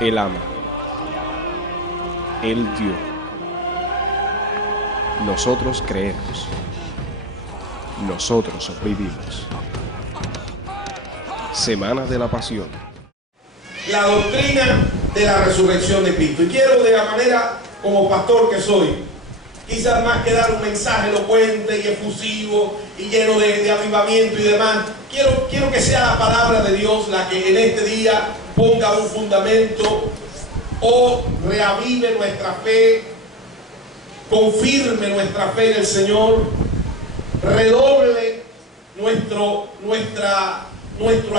Él ama. Él dio. Nosotros creemos. Nosotros vivimos. Semana de la Pasión. La doctrina de la resurrección de Cristo. Y quiero, de la manera como pastor que soy, quizás más que dar un mensaje elocuente y efusivo y lleno de avivamiento y demás, quiero que sea la palabra de Dios la que en este día ponga un fundamento o reavive nuestra fe, confirme nuestra fe en el Señor, redoble nuestro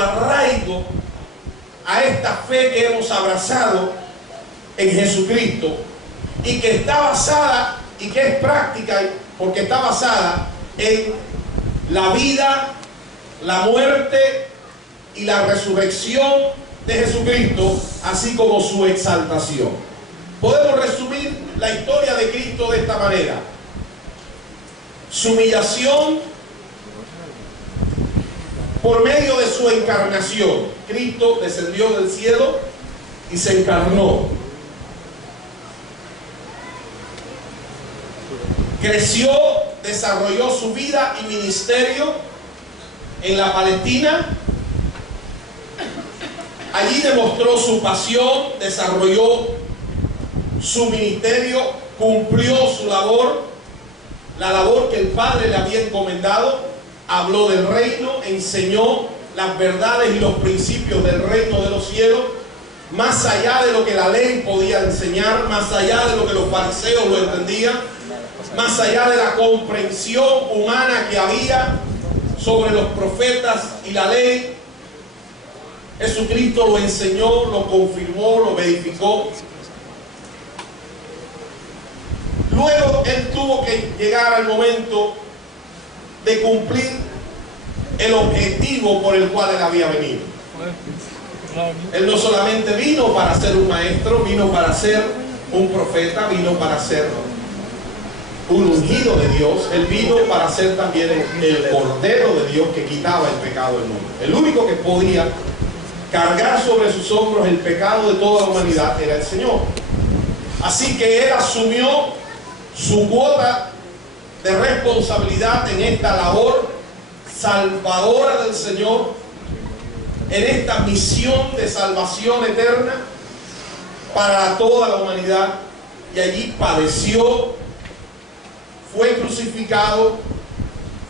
arraigo a esta fe que hemos abrazado en Jesucristo y que está basada y que es práctica porque está basada en la vida, la muerte y la resurrección de Jesucristo, así como su exaltación. Podemos resumir la historia de Cristo de esta manera: su humillación por medio de su encarnación. Cristo descendió del cielo y se encarnó. Creció, desarrolló su vida y ministerio en la Palestina. Allí demostró su pasión, desarrolló su ministerio, cumplió su labor, la labor que el Padre le había encomendado. Habló del reino, enseñó las verdades y los principios del reino de los cielos, más allá de lo que la ley podía enseñar, más allá de lo que los fariseos lo entendían, más allá de la comprensión humana que había sobre los profetas y la ley. Jesucristo lo enseñó, lo confirmó, lo verificó. Luego Él tuvo que llegar al momento de cumplir el objetivo por el cual Él había venido. Él no solamente vino para ser un maestro, vino para ser un profeta, vino para ser un ungido de Dios. Él vino para ser también el Cordero de Dios que quitaba el pecado del mundo. El único que podía cargar sobre sus hombros el pecado de toda la humanidad era el Señor. Así que Él asumió su cuota de responsabilidad en esta labor salvadora del Señor, en esta misión de salvación eterna para toda la humanidad, y allí padeció, fue crucificado,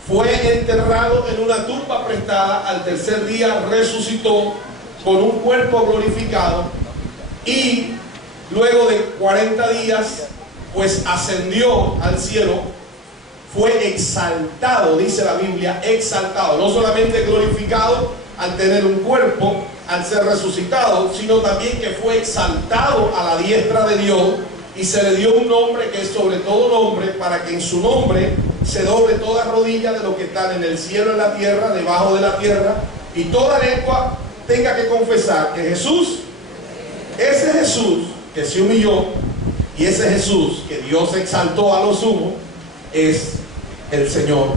fue enterrado en una tumba prestada, al tercer día resucitó con un cuerpo glorificado y luego de 40 días pues ascendió al cielo, fue exaltado, dice la Biblia, exaltado, no solamente glorificado al tener un cuerpo, al ser resucitado, sino también que fue exaltado a la diestra de Dios y se le dio un nombre que es sobre todo nombre, para que en su nombre se doble toda rodilla de lo que están en el cielo, en la tierra, debajo de la tierra, y toda lengua tenga que confesar que Jesús, ese Jesús que se humilló y ese Jesús que Dios exaltó a lo sumo, es el Señor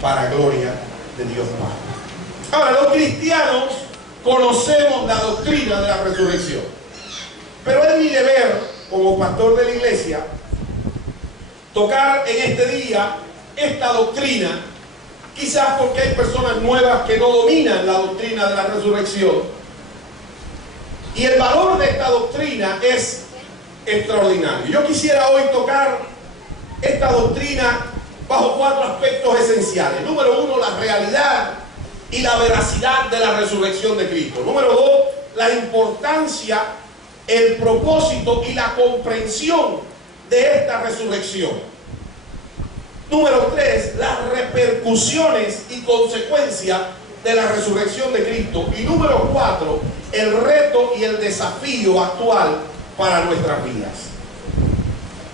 para gloria de Dios Padre. Ahora, los cristianos conocemos la doctrina de la resurrección, pero es mi deber como pastor de la iglesia tocar en este día esta doctrina, quizás porque hay personas nuevas que no dominan la doctrina de la resurrección, y el valor de esta doctrina es extraordinario. Yo quisiera hoy tocar esta doctrina bajo 4 aspectos esenciales. Número 1, la realidad y la veracidad de la resurrección de Cristo. Número 2, la importancia, el propósito y la comprensión de esta resurrección. Número 3, las repercusiones y consecuencias de la resurrección de Cristo. Y número 4, el reto y el desafío actual para nuestras vidas.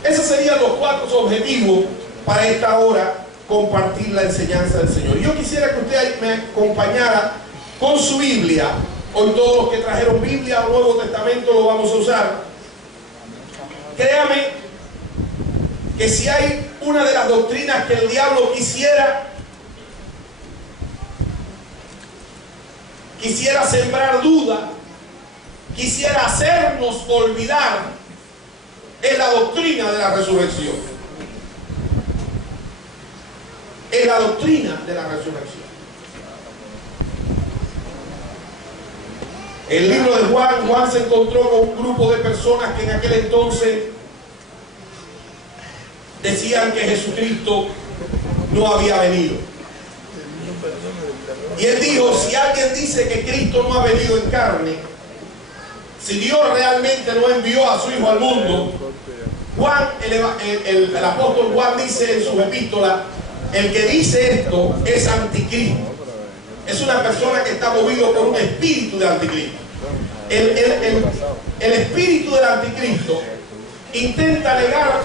Esos serían los 4 objetivos para esta hora, compartir la enseñanza del Señor. Yo quisiera que usted me acompañara con su Biblia. Hoy todos los que trajeron Biblia o Nuevo Testamento lo vamos a usar. Créame que si hay una de las doctrinas que el diablo quisiera sembrar duda, quisiera hacernos olvidar es la doctrina de la resurrección. Es la doctrina de la resurrección. En el libro de Juan se encontró con un grupo de personas que en aquel entonces decían que Jesucristo no había venido. Y él dijo, si alguien dice que Cristo no ha venido en carne, si Dios realmente no envió a su Hijo al mundo, Juan, el apóstol Juan dice en sus epístolas, el que dice esto es anticristo. Es una persona que está movido por un espíritu de anticristo. El espíritu del anticristo intenta negar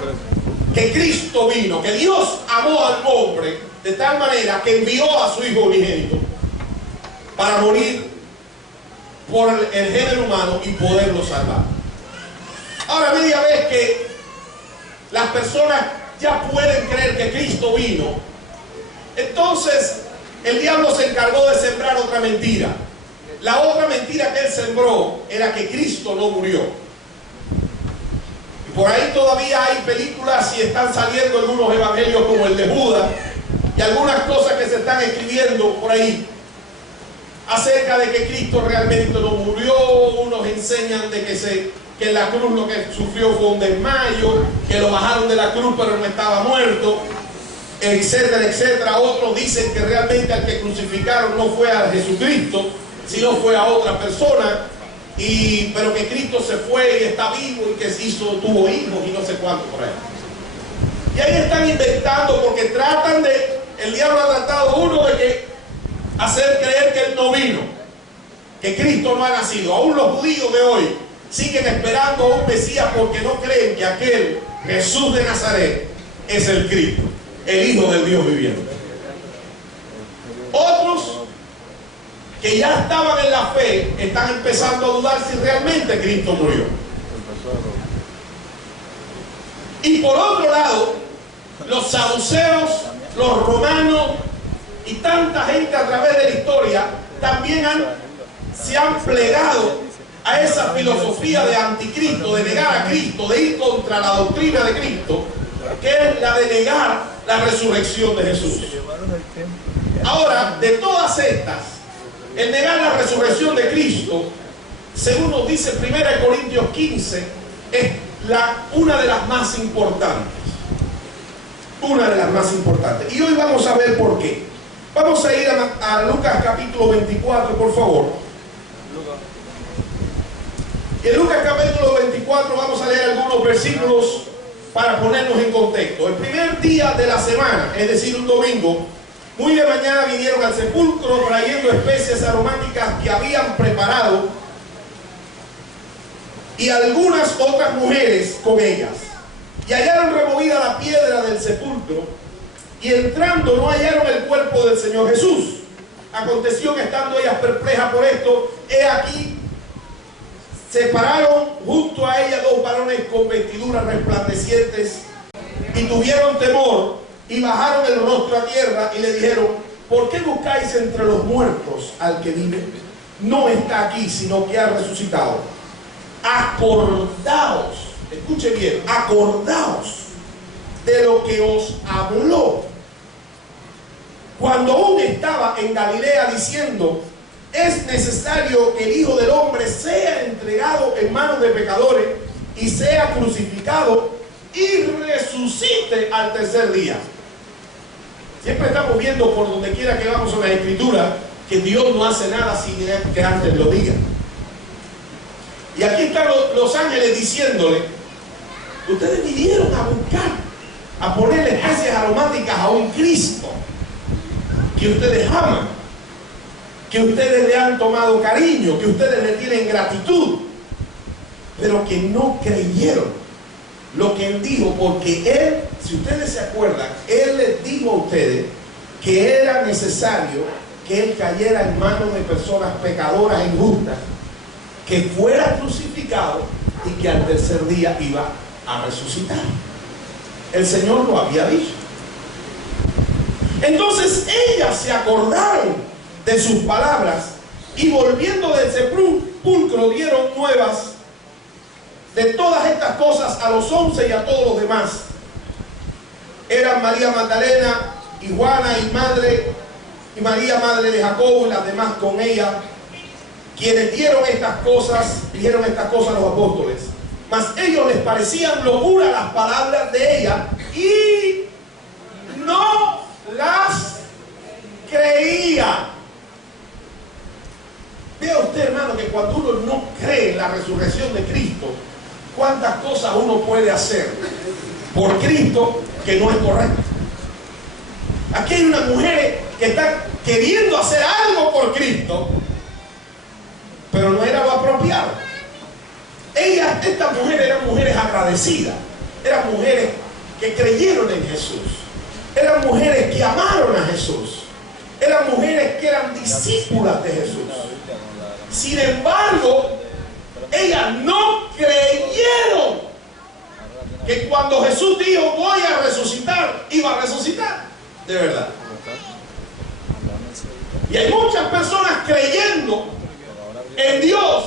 que Cristo vino, que Dios amó al hombre de tal manera que envió a su Hijo unigénito para morir por el género humano y poderlo salvar. Ahora, media vez que las personas ya pueden creer que Cristo vino, entonces el diablo se encargó de sembrar otra mentira. La otra mentira que él sembró era que Cristo no murió. Y por ahí todavía hay películas y están saliendo algunos evangelios como el de Judas y algunas cosas que se están escribiendo por ahí acerca de que Cristo realmente no murió. Unos enseñan de que en la cruz lo que sufrió fue un desmayo, que lo bajaron de la cruz pero no estaba muerto, etcétera, etcétera. Otros dicen que realmente al que crucificaron no fue a Jesucristo, sino fue a otra persona, pero que Cristo se fue y está vivo y que tuvo hijos y no sé cuánto por ahí. Y ahí están inventando porque el diablo ha tratado uno de que hacer creer que él no vino, que Cristo no ha nacido. Aún los judíos de hoy siguen esperando a un Mesías porque no creen que aquel Jesús de Nazaret es el Cristo, el Hijo del Dios viviente. Otros que ya estaban en la fe están empezando a dudar si realmente Cristo murió. Y por otro lado, los saduceos, los romanos y tanta gente a través de la historia también se han plegado a esa filosofía de anticristo, de negar a Cristo, de ir contra la doctrina de Cristo, que es la de negar la resurrección de Jesús. Ahora, de todas estas, el negar la resurrección de Cristo, según nos dice 1 Corintios 15, es una de las más importantes. Una de las más importantes. Y hoy vamos a ver por qué. Vamos a ir a Lucas capítulo 24, por favor. Y en Lucas capítulo 24 vamos a leer algunos versículos para ponernos en contexto. El primer día de la semana, es decir, un domingo, muy de mañana vinieron al sepulcro trayendo especies aromáticas que habían preparado y algunas otras mujeres con ellas. Y hallaron removida la piedra del sepulcro y entrando no hallaron el cuerpo del Señor Jesús. Aconteció que estando ellas perplejas por esto, he aquí se pararon junto a ella dos varones con vestiduras resplandecientes y tuvieron temor y bajaron el rostro a tierra y le dijeron: ¿por qué buscáis entre los muertos al que vive? No está aquí, sino que ha resucitado. Acordaos, escuche bien, acordaos de lo que os habló cuando aún estaba en Galilea, diciendo: es necesario que el Hijo del Hombre sea entregado en manos de pecadores y sea crucificado y resucite al tercer día. Siempre estamos viendo por donde quiera que vamos en la Escritura que Dios no hace nada sin que antes lo diga. Y aquí están los ángeles diciéndole: ustedes vinieron a buscar, a ponerle especies aromáticas a un Cristo que ustedes aman, que ustedes le han tomado cariño, que ustedes le tienen gratitud, pero que no creyeron lo que él dijo, porque él, si ustedes se acuerdan, él les dijo a ustedes que era necesario que él cayera en manos de personas pecadoras e injustas, que fuera crucificado y que al tercer día iba a resucitar. El Señor lo había dicho. Entonces ellas se acordaron de sus palabras y volviendo del sepulcro dieron nuevas de todas estas cosas a los 11 y a todos los demás. Eran María Magdalena y Juana y María madre de Jacobo y las demás con ella, quienes dijeron estas cosas a los apóstoles. Mas ellos les parecían locura las palabras de ella y no las creían. Vea usted, hermano, que cuando uno no cree en la resurrección de Cristo, cuántas cosas uno puede hacer por Cristo que no es correcto. Aquí hay unas mujeres que están queriendo hacer algo por Cristo, pero no era lo apropiado. Estas mujeres eran mujeres agradecidas, eran mujeres que creyeron en Jesús, eran mujeres que amaron a Jesús, eran mujeres que eran discípulas de Jesús. Sin embargo, ellas no creyeron que cuando Jesús dijo voy a resucitar, iba a resucitar de verdad. Y hay muchas personas creyendo en Dios,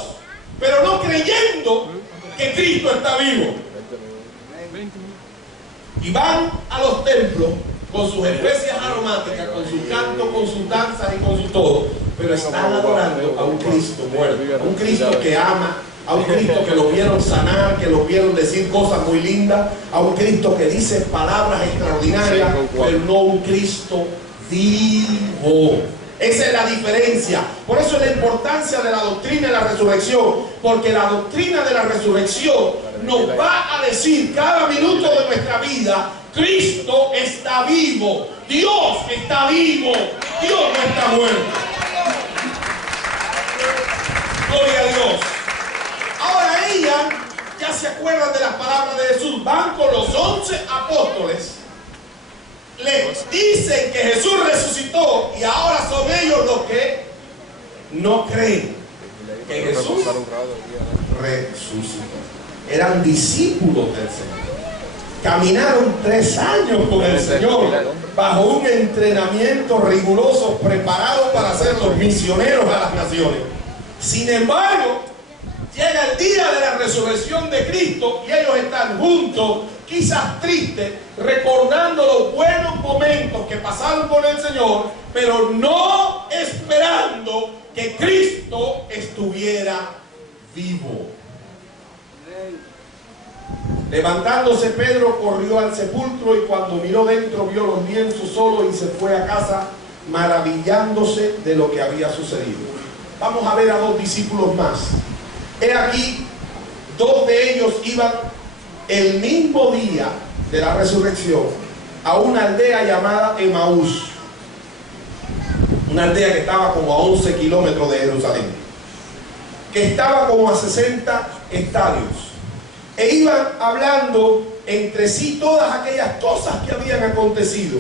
pero no creyendo que Cristo está vivo. Y van a los templos con sus especias aromáticas, con su canto, con sus danzas y con su todo, pero están adorando a un Cristo muerto, a un Cristo que ama, a un Cristo que lo vieron sanar, que lo vieron decir cosas muy lindas, a un Cristo que dice palabras extraordinarias, pero no un Cristo vivo. Esa es la diferencia. Por eso es la importancia de la doctrina de la resurrección, porque la doctrina de la resurrección nos va a decir cada minuto de nuestra vida: Cristo está vivo, Dios está vivo, Dios no está muerto. Gloria a Dios. Ahora ellas ya se acuerdan de las palabras de Jesús, van con los 11 apóstoles, les dicen que Jesús resucitó y ahora son ellos los que no creen que Jesús resucitó. Eran discípulos del Señor, caminaron 3 años con el Señor bajo un entrenamiento riguroso, preparados para ser los misioneros a las naciones. Sin embargo, llega el día de la resurrección de Cristo y ellos están juntos, quizás tristes, recordando los buenos momentos que pasaron con el Señor, pero no esperando que Cristo estuviera vivo. Levantándose, Pedro corrió al sepulcro y cuando miró dentro vio los lienzos solos y se fue a casa maravillándose de lo que había sucedido. Vamos a ver a 2 discípulos más. He aquí, 2 de ellos iban el mismo día de la resurrección a una aldea llamada Emaús, una aldea que estaba como a 11 kilómetros de Jerusalén, que estaba como a 60 estadios, e iban hablando entre sí todas aquellas cosas que habían acontecido.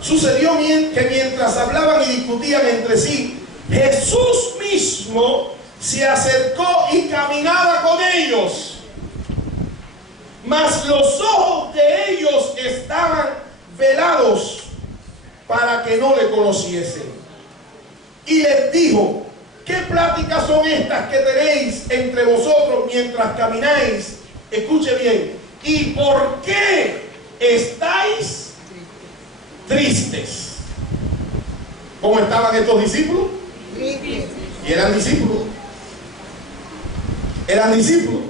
Sucedió que mientras hablaban y discutían entre sí, Jesús mismo se acercó y caminaba con ellos, mas los ojos de ellos estaban velados para que no le conociesen. Y les dijo: ¿qué pláticas son estas que tenéis entre vosotros mientras camináis? Escuche bien. ¿Y por qué estáis tristes? ¿Cómo estaban estos discípulos? Y eran discípulos. Eran discípulos.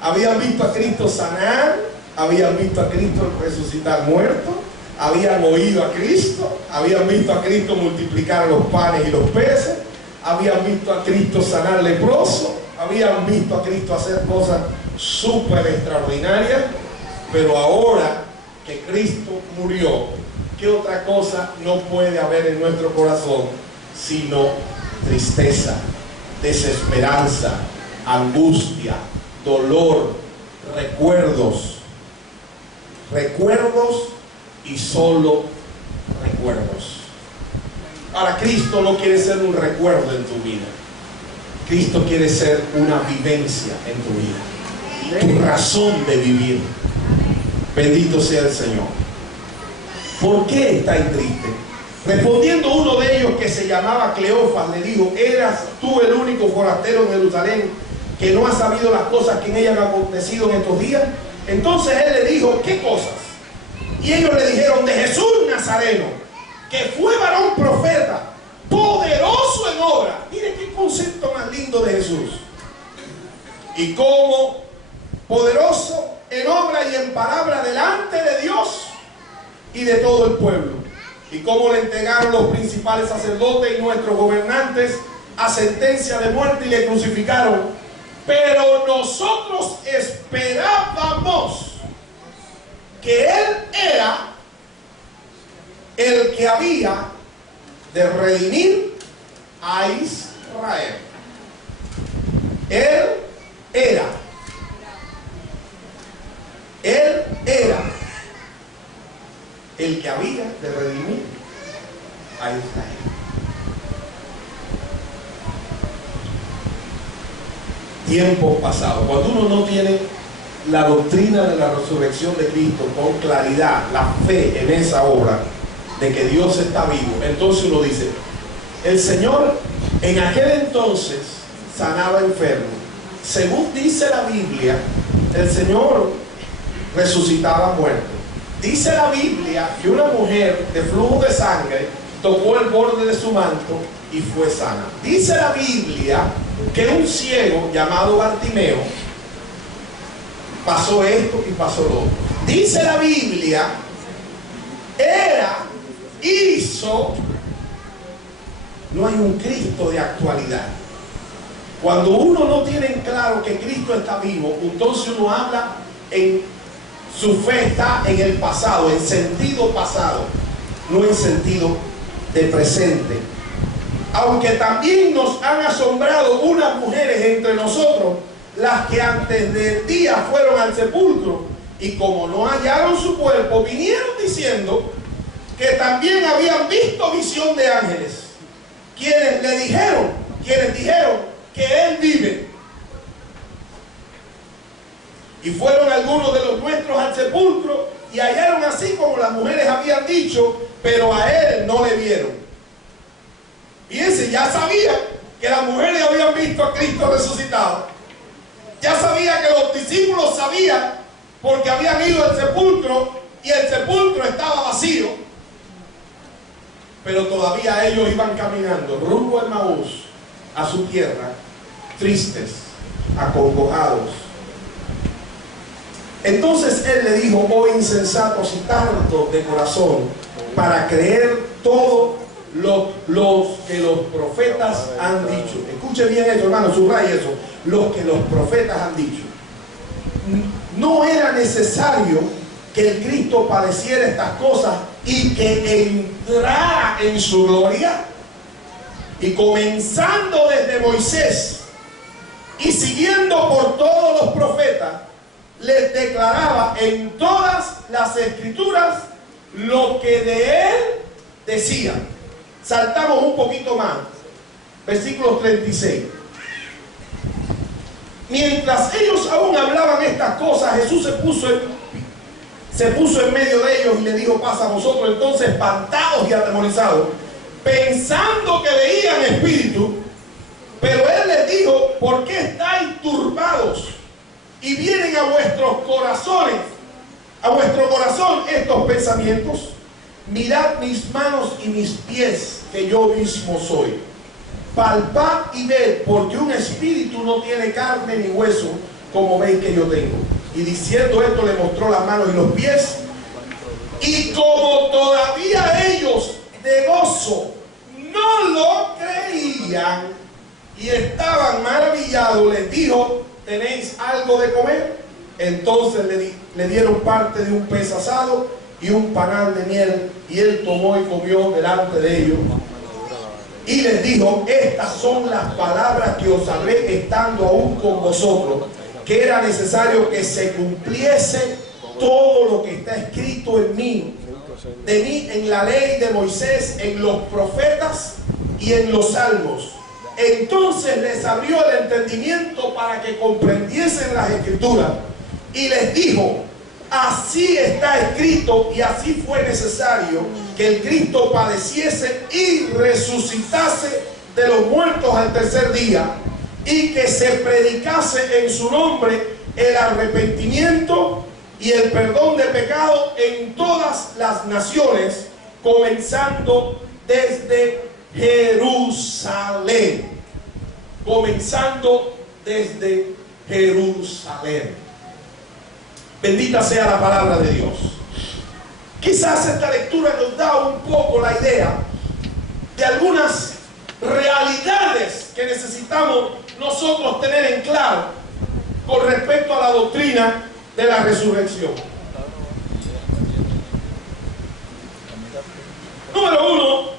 Habían visto a Cristo sanar, habían visto a Cristo resucitar muertos, habían oído a Cristo, habían visto a Cristo multiplicar los panes y los peces, habían visto a Cristo sanar leprosos, habían visto a Cristo hacer cosas súper extraordinarias. Pero ahora que Cristo murió, ¿qué otra cosa no puede haber en nuestro corazón sino tristeza, desesperanza, angustia, dolor, recuerdos y solo recuerdos? Ahora, Cristo no quiere ser un recuerdo en tu vida. Cristo quiere ser una vivencia en tu vida, tu razón de vivir. Bendito sea el Señor. ¿Por qué estáis tristes? Respondiendo uno de ellos, que se llamaba Cleofas, le dijo: ¿eras tú el único forastero en Jerusalén que no ha sabido las cosas que en ella han acontecido en estos días? Entonces él le dijo, ¿qué cosas? Y ellos le dijeron, de Jesús Nazareno, que fue varón profeta, poderoso en obra. Mire qué concepto más lindo de Jesús. Y como poderoso en obra y en palabra delante de Dios y de todo el pueblo. Y cómo le entregaron los principales sacerdotes y nuestros gobernantes a sentencia de muerte y le crucificaron. Pero nosotros esperábamos que Él era el que había de redimir a Israel. Él era el que había de redimir a Israel. Tiempos pasados, cuando uno no tiene la doctrina de la resurrección de Cristo con claridad, la fe en esa obra de que Dios está vivo, entonces uno dice, el Señor en aquel entonces sanaba enfermos. Según dice la Biblia, el Señor resucitaba muertos. Dice la Biblia que una mujer de flujo de sangre tocó el borde de su manto y fue sana. Dice la Biblia que un ciego llamado Bartimeo pasó esto y pasó lo otro. Dice la Biblia, no hay un Cristo de actualidad. Cuando uno no tiene en claro que Cristo está vivo, entonces uno habla en su fe está en el pasado, en sentido pasado, no en sentido de presente. Aunque también nos han asombrado unas mujeres entre nosotros, las que antes del día fueron al sepulcro y como no hallaron su cuerpo, vinieron diciendo que también habían visto visión de ángeles, quienes dijeron que Él vive. Y fueron algunos de los nuestros al sepulcro y hallaron así como las mujeres habían dicho, pero a Él no le vieron. Fíjense, ya sabía que las mujeres habían visto a Cristo resucitado. Ya sabía que los discípulos sabían porque habían ido al sepulcro y el sepulcro estaba vacío. Pero todavía ellos iban caminando rumbo a Emaús, a su tierra, tristes, acongojados. Entonces él le dijo, oh insensatos y tardos de corazón, para creer todo lo que los profetas han dicho. Escuche bien esto, hermano, subraye eso. Lo que los profetas han dicho. No era necesario que el Cristo padeciera estas cosas y que entrara en su gloria. Y comenzando desde Moisés y siguiendo por todos los profetas, les declaraba en todas las escrituras lo que de él decía. Saltamos un poquito más, versículo 36. Mientras ellos aún hablaban estas cosas, Jesús se puso en medio de ellos y le dijo, pasa a vosotros. Entonces, espantados y atemorizados, pensando que veían espíritu, pero él les dijo, ¿por qué estáis turbados? Y vienen a vuestros corazones, a vuestro corazón estos pensamientos. Mirad mis manos y mis pies, que yo mismo soy. Palpad y ved, porque un espíritu no tiene carne ni hueso, como veis que yo tengo. Y diciendo esto, le mostró las manos y los pies. Y como todavía ellos de gozo no lo creían y estaban maravillados, les dijo, ¿tenéis algo de comer? Entonces le dieron parte de un pez asado y un panal de miel, y él tomó y comió delante de ellos. Y les dijo, estas son las palabras que os hablé estando aún con vosotros, que era necesario que se cumpliese todo lo que está escrito en mí, de mí en la ley de Moisés, en los profetas y en los salmos. Entonces les abrió el entendimiento para que comprendiesen las escrituras y les dijo, así está escrito y así fue necesario que el Cristo padeciese y resucitase de los muertos al tercer día, y que se predicase en su nombre el arrepentimiento y el perdón de pecado en todas las naciones, comenzando desde Jerusalén. Comenzando desde Jerusalén. Bendita sea la palabra de Dios. Quizás esta lectura nos da un poco la idea de algunas realidades que necesitamos nosotros tener en claro con respecto a la doctrina de la resurrección. Número uno,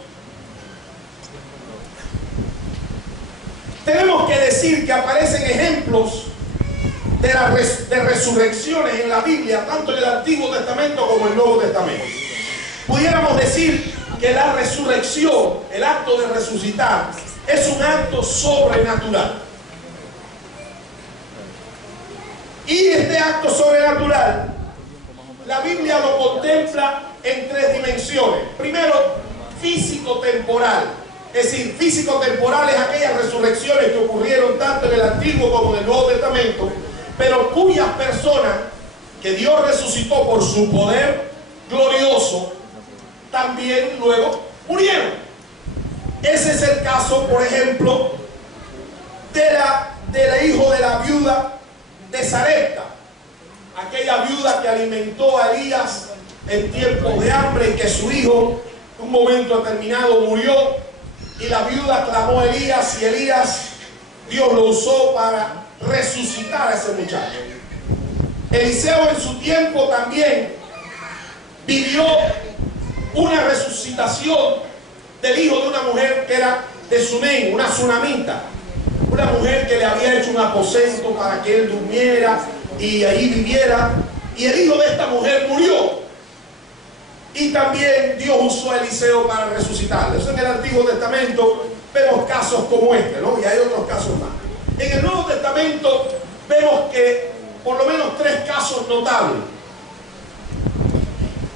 tenemos que decir que aparecen ejemplos de resurrecciones en la Biblia, tanto en el Antiguo Testamento como en el Nuevo Testamento. Pudiéramos decir que la resurrección, el acto de resucitar, es un acto sobrenatural. Y este acto sobrenatural, la Biblia lo contempla en tres dimensiones. Primero, físico-temporal. Es decir, físico-temporal es aquellas resurrecciones que ocurrieron tanto en el Antiguo como en el Nuevo Testamento, pero cuyas personas que Dios resucitó por su poder glorioso, también luego murieron. Ese es el caso, por ejemplo, del hijo de la viuda de Sarepta, aquella viuda que alimentó a Elías en tiempos de hambre y que su hijo en un momento determinado murió, y la viuda clamó a Elías y Elías, Dios lo usó para resucitar a ese muchacho. Eliseo en su tiempo también vivió una resucitación del hijo de una mujer que era de Sunem, una sunamita, una mujer que le había hecho un aposento para que él durmiera y ahí viviera, y el hijo de esta mujer murió, y también Dios usó a Eliseo para resucitarlo. Eso en el Antiguo Testamento vemos casos como este, ¿no? Y hay otros casos más. En el Nuevo Testamento vemos que por lo menos tres casos notables.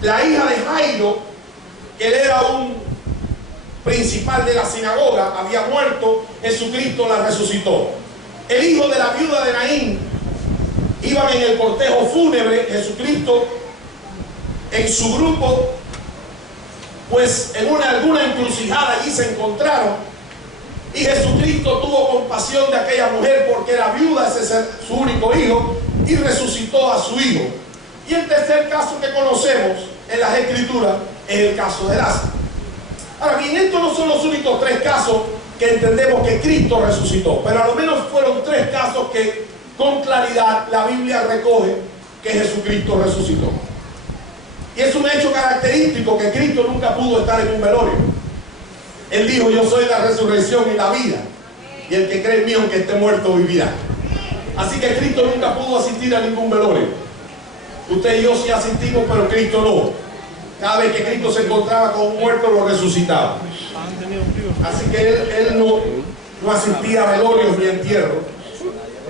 La hija de Jairo, que él era un principal de la sinagoga, había muerto, Jesucristo la resucitó. El hijo de la viuda de Naín, iban en el cortejo fúnebre, Jesucristo en su grupo, pues en alguna encrucijada allí se encontraron, y Jesucristo tuvo compasión de aquella mujer porque era viuda, ese es su único hijo, y resucitó a su hijo. Y el tercer caso que conocemos en las Escrituras es el caso de Lázaro. Ahora bien, estos no son los únicos tres casos que entendemos que Cristo resucitó, pero a lo menos fueron tres casos que con claridad la Biblia recoge que Jesucristo resucitó. Y es un hecho característico que Cristo nunca pudo estar en un velorio. Él dijo: yo soy la resurrección y la vida, y el que cree en mí aunque esté muerto vivirá. Así que Cristo nunca pudo asistir a ningún velorio. Usted y yo sí asistimos, pero Cristo no. Cada vez que Cristo se encontraba con un muerto, lo resucitaba. Así que él no asistía a velorios ni a entierros.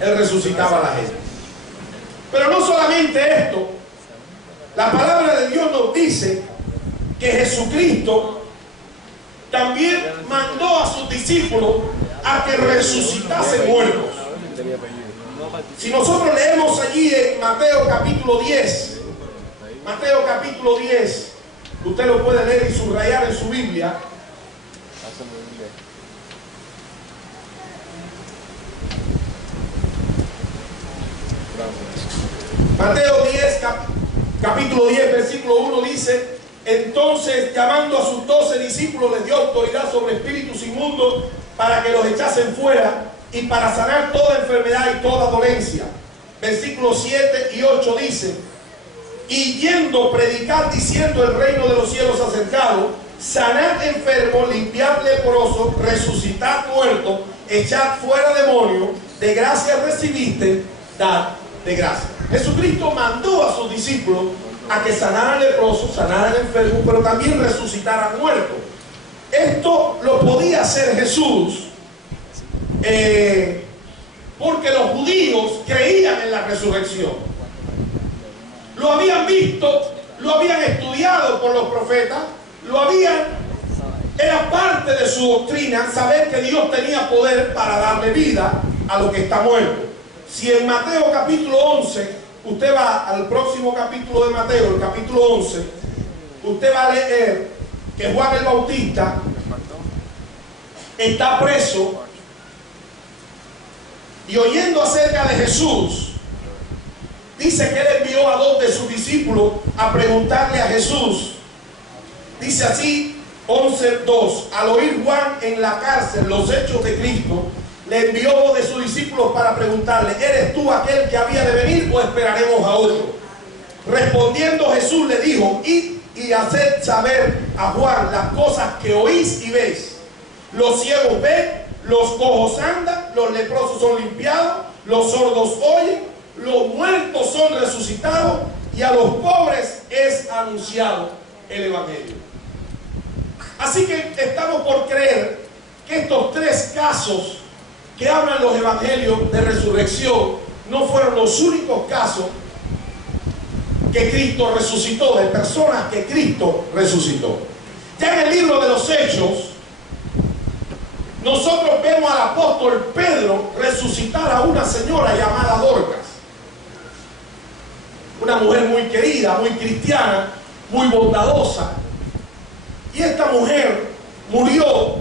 Él resucitaba a la gente. Pero no solamente esto. La palabra de Dios nos dice que Jesucristo también mandó a sus discípulos a que resucitasen muertos. Si nosotros leemos allí en Mateo capítulo 10, Mateo capítulo 10, usted lo puede leer y subrayar en su Biblia. Mateo 10, capítulo 10, versículo 1 dice: entonces, llamando a sus 12 discípulos, les dio autoridad sobre espíritus inmundos para que los echasen fuera y para sanar toda enfermedad y toda dolencia. Versículos 7 y 8 dice: y yendo, predicad diciendo: el reino de los cielos acercado, sanad enfermos, limpiad leprosos, resucitad muertos, echad fuera demonios, de gracia recibiste, dad de gracia. Jesucristo mandó a sus discípulos a que sanaran leprosos, sanaran enfermos, pero también resucitaran muertos. Esto lo podía hacer Jesús porque los judíos creían en la resurrección. Lo habían visto, lo habían estudiado por los profetas, era parte de su doctrina saber que Dios tenía poder para darle vida a lo que está muerto. Si en Mateo capítulo 11, usted va al próximo capítulo de Mateo, el capítulo 11, usted va a leer que Juan el Bautista está preso y oyendo acerca de Jesús, dice que él envió a 2 de sus discípulos a preguntarle a Jesús. Dice así, 11:2, al oír Juan en la cárcel los hechos de Cristo, le envió 2 de sus discípulos para preguntarle: ¿eres tú aquel que había de venir o esperaremos a otro? Respondiendo Jesús le dijo: id y haced saber a Juan las cosas que oís y ves. Los ciegos ven, los cojos andan, los leprosos son limpiados, los sordos oyen, los muertos son resucitados y a los pobres es anunciado el Evangelio. Así que estamos por creer que estos 3 casos que hablan los evangelios de resurrección no fueron los únicos casos que Cristo resucitó, de personas que Cristo resucitó. Ya en el libro de los Hechos, nosotros vemos al apóstol Pedro resucitar a una señora llamada Dorcas, una mujer muy querida, muy cristiana, muy bondadosa. Y esta mujer murió,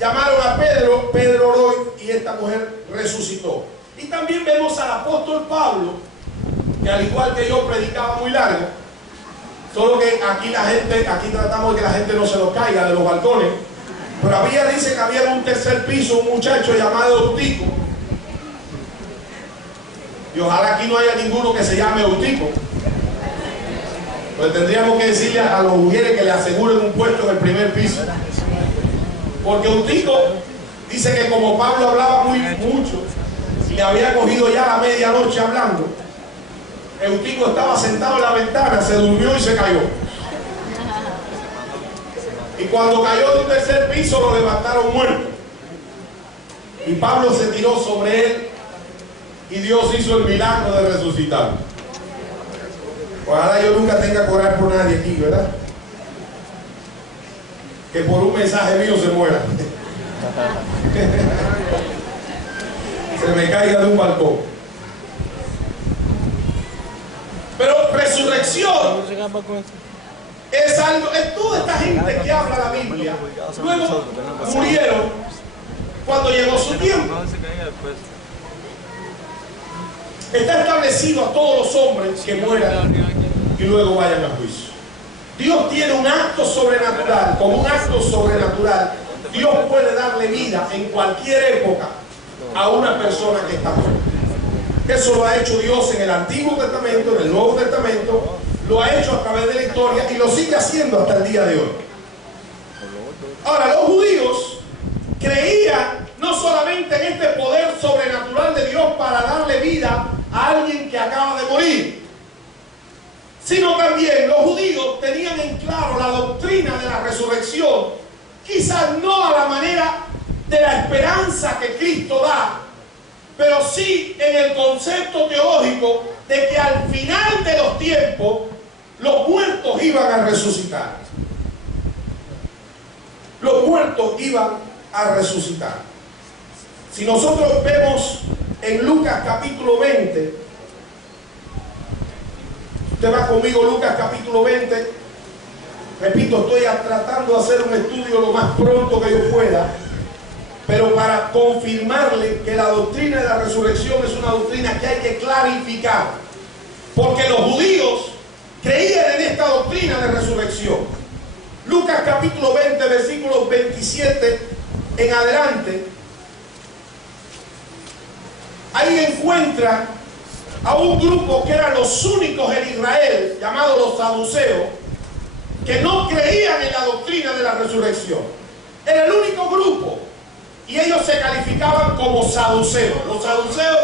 llamaron a Pedro, Pedro oró y esta mujer resucitó. Y también vemos al apóstol Pablo, que al igual que yo predicaba muy largo, solo que aquí tratamos de que la gente no se nos caiga de los balcones, pero dice que había en un tercer piso un muchacho llamado Eutico, y ojalá aquí no haya ninguno que se llame Eutico. Pues tendríamos que decirle a los mujeres que le aseguren un puesto en el primer piso. Porque Eutico dice que como Pablo hablaba mucho y le había cogido ya la medianoche hablando, Eutico estaba sentado en la ventana, se durmió y se cayó. Y cuando cayó de un tercer piso lo levantaron muerto. Y Pablo se tiró sobre él y Dios hizo el milagro de resucitarlo. Ojalá yo nunca tenga que orar por nadie aquí, ¿verdad? Que por un mensaje mío se muera. Se me caiga de un balcón. Pero resurrección es algo, es toda esta gente que habla la Biblia. Luego murieron cuando llegó su tiempo. Está establecido a todos los hombres que mueran y luego vayan a juicio. Dios tiene un acto sobrenatural. Como un acto sobrenatural, Dios puede darle vida en cualquier época a una persona que está muerta. Eso lo ha hecho Dios en el Antiguo Testamento, en el Nuevo Testamento, lo ha hecho a través de la historia y lo sigue haciendo hasta el día de hoy. Ahora, los judíos creían no solamente en este poder sobrenatural de Dios para darle vida a alguien que acaba de morir, sino también los judíos tenían en claro la doctrina de la resurrección, quizás no a la manera de la esperanza que Cristo da, pero sí en el concepto teológico de que al final de los tiempos los muertos iban a resucitar. Los muertos iban a resucitar. Si nosotros vemos en Lucas capítulo 20, usted va conmigo, Lucas capítulo 20, repito, estoy tratando de hacer un estudio lo más pronto que yo pueda, pero para confirmarle que la doctrina de la resurrección es una doctrina que hay que clarificar, porque los judíos creían en esta doctrina de resurrección. Lucas capítulo 20, versículos 27 en adelante, ahí encuentra a un grupo que eran los únicos en Israel, llamados los saduceos, que no creían en la doctrina de la resurrección. Era el único grupo y ellos se calificaban como saduceos. Los saduceos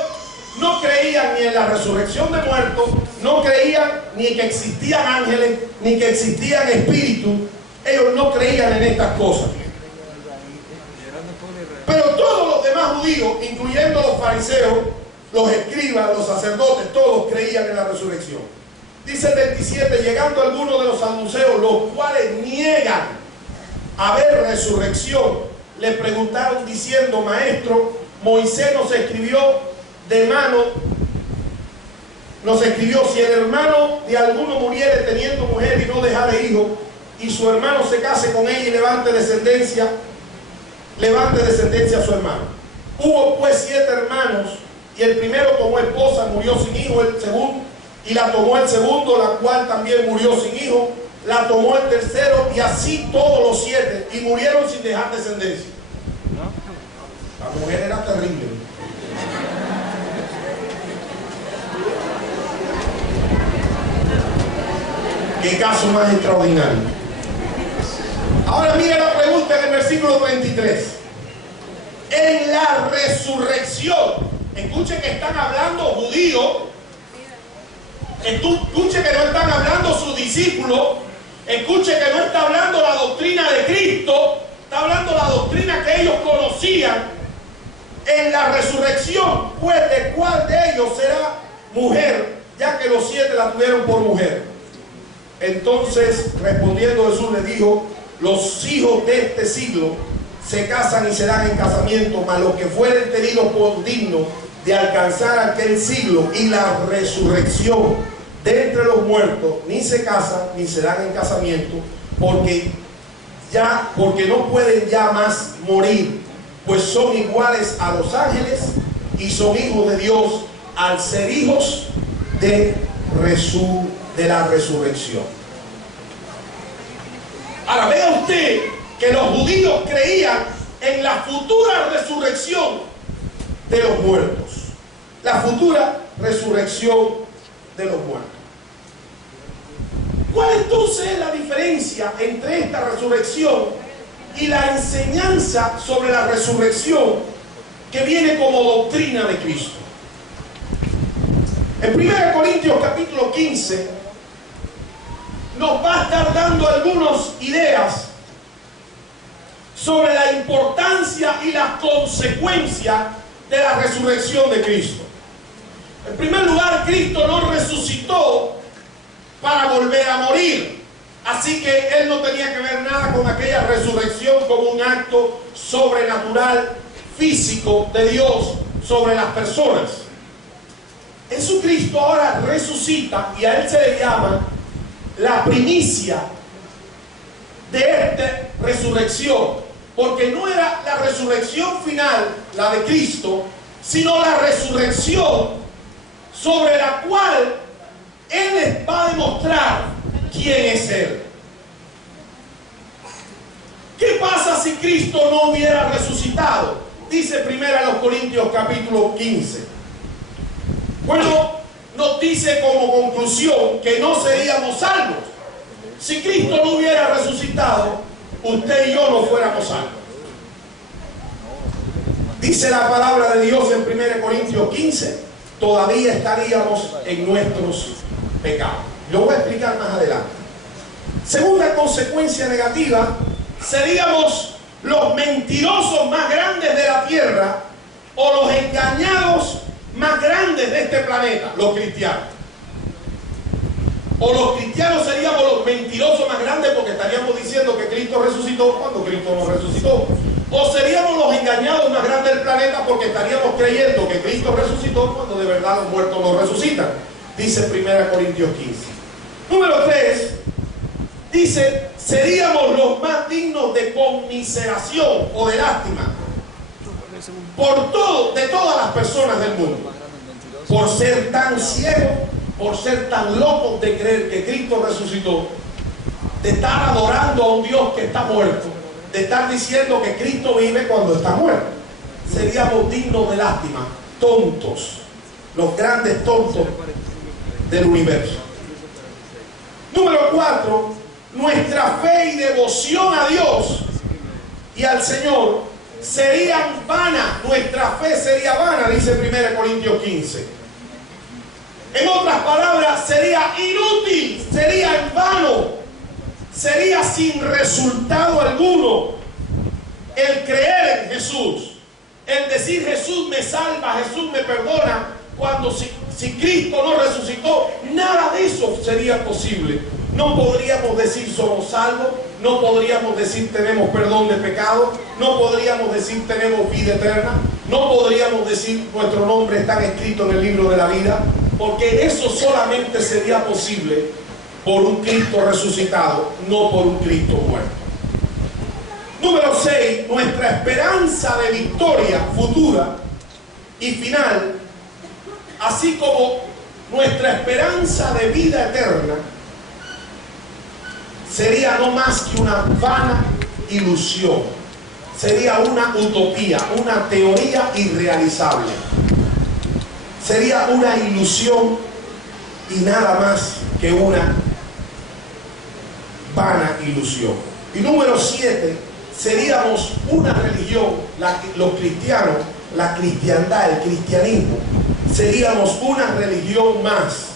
no creían ni en la resurrección de muertos, no creían ni que existían ángeles, ni que existían espíritus. Ellos no creían en estas cosas. Pero todos los demás judíos, incluyendo los fariseos, los escribas, los sacerdotes, todos creían en la resurrección. Dice el 27, llegando algunos de los saduceos, los cuales niegan haber resurrección, le preguntaron diciendo: Maestro, Moisés nos escribió de mano, nos escribió: si el hermano de alguno muriere teniendo mujer y no dejare hijo, y su hermano se case con ella y levante descendencia a su hermano. Hubo pues 7 hermanos, y el primero tomó esposa, murió sin hijo, el segundo, y la tomó el segundo, la cual también murió sin hijo, la tomó el tercero, y así todos los 7, y murieron sin dejar descendencia. La mujer era terrible. Qué caso más extraordinario. Ahora mire la pregunta en el versículo 23. En la resurrección, escuche que están hablando judíos, escuche que no están hablando sus discípulos, escuche que no está hablando la doctrina de Cristo, está hablando la doctrina que ellos conocían. En la resurrección, pues, ¿de cuál de ellos será mujer? Ya que los 7 la tuvieron por mujer. Entonces, respondiendo Jesús, le dijo: los hijos de este siglo se casan y se dan en casamiento, mas los que fueren tenidos por dignos de alcanzar aquel siglo y la resurrección de entre los muertos, ni se casan ni se dan en casamiento, porque no pueden ya más morir, pues son iguales a los ángeles y son hijos de Dios al ser hijos de la resurrección. Ahora vea usted que los judíos creían en la futura resurrección de los muertos. La futura resurrección de los muertos. ¿Cuál entonces es la diferencia entre esta resurrección y la enseñanza sobre la resurrección que viene como doctrina de Cristo? En 1 Corintios capítulo 15 nos va a estar dando algunas ideas sobre la importancia y las consecuencias de la resurrección de Cristo. En primer lugar, Cristo no resucitó para volver a morir. Así que Él no tenía que ver nada con aquella resurrección como un acto sobrenatural, físico de Dios sobre las personas. Jesucristo ahora resucita y a Él se le llama la primicia de esta resurrección, porque no era la resurrección final, la de Cristo, sino la resurrección sobre la cual Él les va a demostrar quién es Él. ¿Qué pasa si Cristo no hubiera resucitado? Dice 1 Corintios capítulo 15. Bueno, nos dice como conclusión que no seríamos salvos. Si Cristo no hubiera resucitado, usted y yo no fuéramos salvos. Dice la palabra de Dios en 1 Corintios 15, todavía estaríamos en nuestros pecados. Lo voy a explicar más adelante. Segunda consecuencia negativa, seríamos los mentirosos más grandes de la tierra o los engañados más grandes de este planeta, los cristianos. O los cristianos seríamos los mentirosos más grandes porque estaríamos diciendo que Cristo resucitó cuando Cristo no resucitó. O seríamos los engañados más grandes del planeta porque estaríamos creyendo que Cristo resucitó cuando de verdad los muertos no resucitan. Dice 1 Corintios 15. Número 3, dice, seríamos los más dignos de conmiseración o de lástima de todas las personas del mundo, por ser tan ciegos, por ser tan locos de creer que Cristo resucitó, de estar adorando a un Dios que está muerto, de estar diciendo que Cristo vive cuando está muerto. Seríamos dignos de lástima, tontos, los grandes tontos del universo. Número 4, nuestra fe y devoción a Dios y al Señor serían vanas. Nuestra fe sería vana, dice 1 Corintios 15. En otras palabras, sería inútil, sería en vano, sería sin resultado alguno el creer en Jesús, el decir Jesús me salva, Jesús me perdona, cuando si Cristo no resucitó, nada de eso sería posible. No podríamos decir somos salvos, no podríamos decir tenemos perdón de pecado, no podríamos decir tenemos vida eterna, no podríamos decir nuestro nombre está escrito en el libro de la vida, porque eso solamente sería posible por un Cristo resucitado, no por un Cristo muerto. Número 6, nuestra esperanza de victoria futura y final, así como nuestra esperanza de vida eterna, sería no más que una vana ilusión, sería una utopía, una teoría irrealizable, sería una ilusión y nada más que una vana ilusión. Y número 7, seríamos una religión, los cristianos, la cristiandad, el cristianismo, seríamos una religión más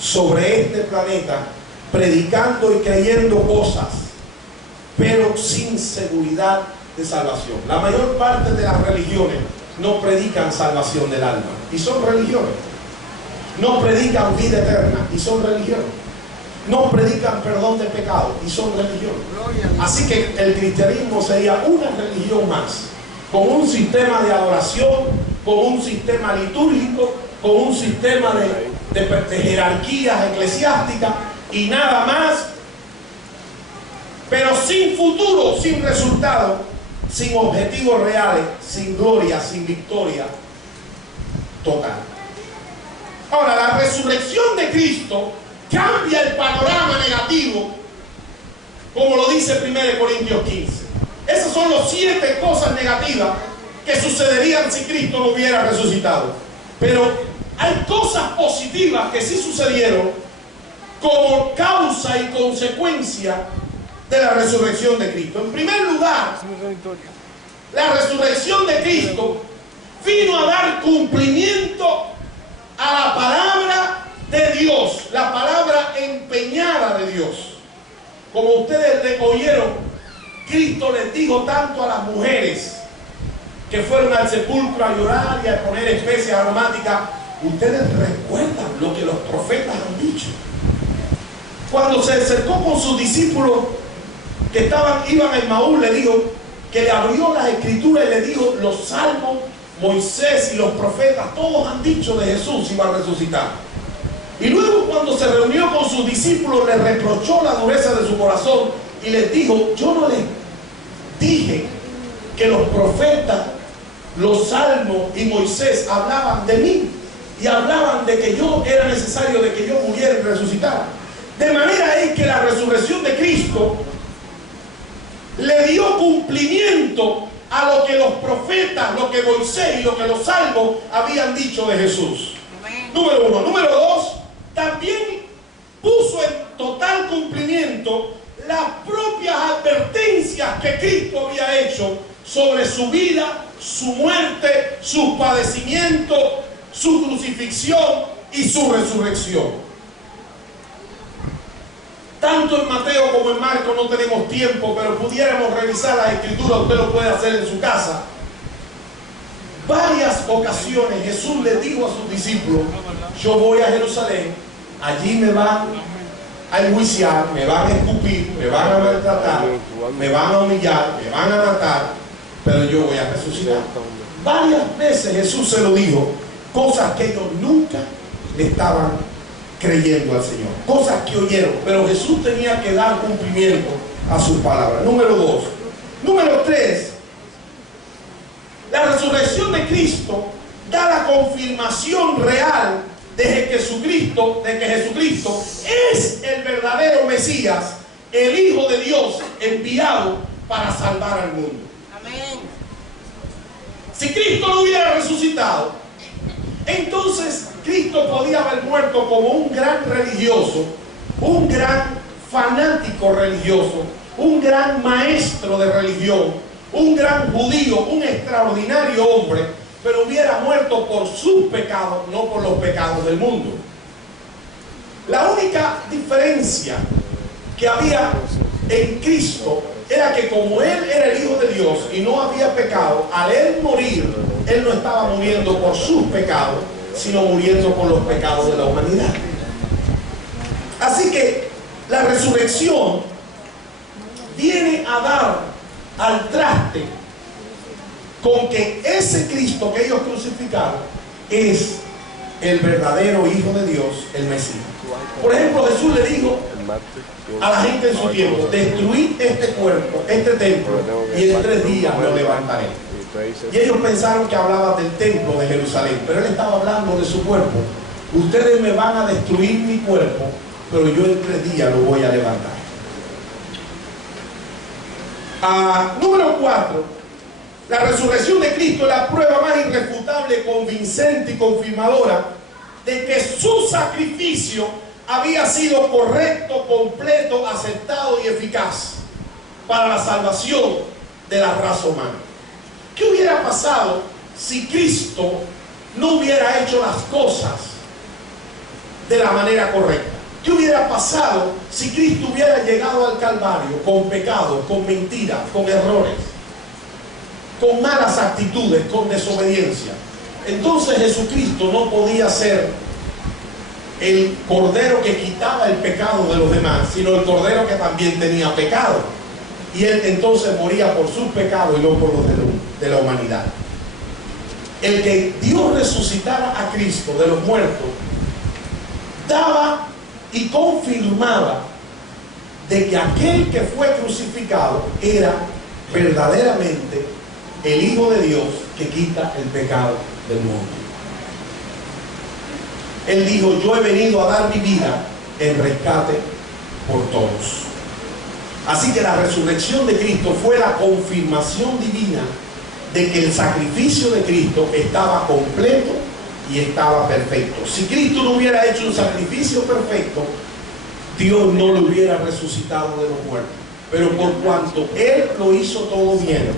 sobre este planeta, predicando y creyendo cosas, pero sin seguridad de salvación. La mayor parte de las religiones no predican salvación del alma, y son religiones. No predican vida eterna, y son religiones. No predican perdón de pecado, y son religiones. Así que el cristianismo sería una religión más, con un sistema de adoración, con un sistema litúrgico, con un sistema de jerarquías eclesiásticas y nada más, pero sin futuro, sin resultado, sin objetivos reales, sin gloria, sin victoria total. Ahora, la resurrección de Cristo cambia el panorama negativo, como lo dice 1 Corintios 15. Esas son las 7 cosas negativas que sucederían si Cristo no hubiera resucitado. Pero hay cosas positivas que sí sucedieron como causa y consecuencia de la resurrección de Cristo. En primer lugar, la resurrección de Cristo vino a dar cumplimiento a la palabra de Dios, la palabra empeñada de Dios. Como ustedes le oyeron, Cristo les dijo tanto a las mujeres que fueron al sepulcro a llorar y a poner especias aromáticas: ustedes recuerdan lo que los profetas han dicho. Cuando se acercó con sus discípulos que iban a Emaús, le dijo que le abrió las escrituras y le dijo: los salmos, Moisés y los profetas, todos han dicho de Jesús iba a resucitar. Y luego, cuando se reunió con sus discípulos, les reprochó la dureza de su corazón y les dijo: yo no les dije que los profetas, los salmos y Moisés hablaban de mí y hablaban de que yo era necesario de que yo muriera y resucitara. De manera es que la resurrección de Cristo le dio cumplimiento a lo que los profetas, lo que Moisés y lo que los salmos habían dicho de Jesús. Número 1. Número 2, también puso en total cumplimiento las propias advertencias que Cristo había hecho sobre su vida, su muerte, sus padecimientos, su crucifixión y su resurrección. Tanto en Mateo como en Marcos no tenemos tiempo, pero pudiéramos revisar las escrituras, usted lo puede hacer en su casa. Varias ocasiones Jesús les dijo a sus discípulos: yo voy a Jerusalén, allí me van a enjuiciar, me van a escupir, me van a maltratar, me van a humillar, me van a matar, pero yo voy a resucitar. Varias veces Jesús se lo dijo, cosas que ellos nunca le estaban creyendo al Señor, cosas que oyeron, pero Jesús tenía que dar cumplimiento a sus palabras. Número 2. Número 3, la resurrección de Cristo da la confirmación real de que Jesucristo es el verdadero Mesías, el Hijo de Dios enviado para salvar al mundo. Amén. Si Cristo no hubiera resucitado, entonces Cristo podía haber muerto como un gran religioso, un gran fanático religioso, un gran maestro de religión, un gran judío, un extraordinario hombre, pero hubiera muerto por sus pecados, no por los pecados del mundo. La única diferencia que había en Cristo era que como Él era el Hijo de Dios y no había pecado, al Él morir, Él no estaba muriendo por sus pecados, sino muriendo por los pecados de la humanidad. Así que la resurrección viene a dar al traste con que ese Cristo que ellos crucificaron es el verdadero Hijo de Dios, el Mesías. Por ejemplo, Jesús le dijo a la gente en su tiempo: destruid este cuerpo, este templo, y en 3 días lo levantaré. Y ellos pensaron que hablaba del templo de Jerusalén, pero él estaba hablando de su cuerpo. Ustedes me van a destruir mi cuerpo, pero yo en 3 días lo voy a levantar. Número 4. La resurrección de Cristo es la prueba más irrefutable, convincente y confirmadora de que su sacrificio había sido correcto, completo, aceptado y eficaz para la salvación de la raza humana. ¿Qué hubiera pasado si Cristo no hubiera hecho las cosas de la manera correcta? ¿Qué hubiera pasado si Cristo hubiera llegado al Calvario con pecados, con mentiras, con errores, con malas actitudes, con desobediencia? Entonces Jesucristo no podía ser el Cordero que quitaba el pecado de los demás, sino el Cordero que también tenía pecado. Y él entonces moría por sus pecados y no por los de la humanidad. El que Dios resucitara a Cristo de los muertos daba y confirmaba de que aquel que fue crucificado era verdaderamente el Hijo de Dios que quita el pecado del mundo. Él dijo: yo he venido a dar mi vida en rescate por todos. Así que la resurrección de Cristo fue la confirmación divina de que el sacrificio de Cristo estaba completo y estaba perfecto. Si Cristo no hubiera hecho un sacrificio perfecto, Dios no lo hubiera resucitado de los muertos. Pero por cuanto Él lo hizo todo bien,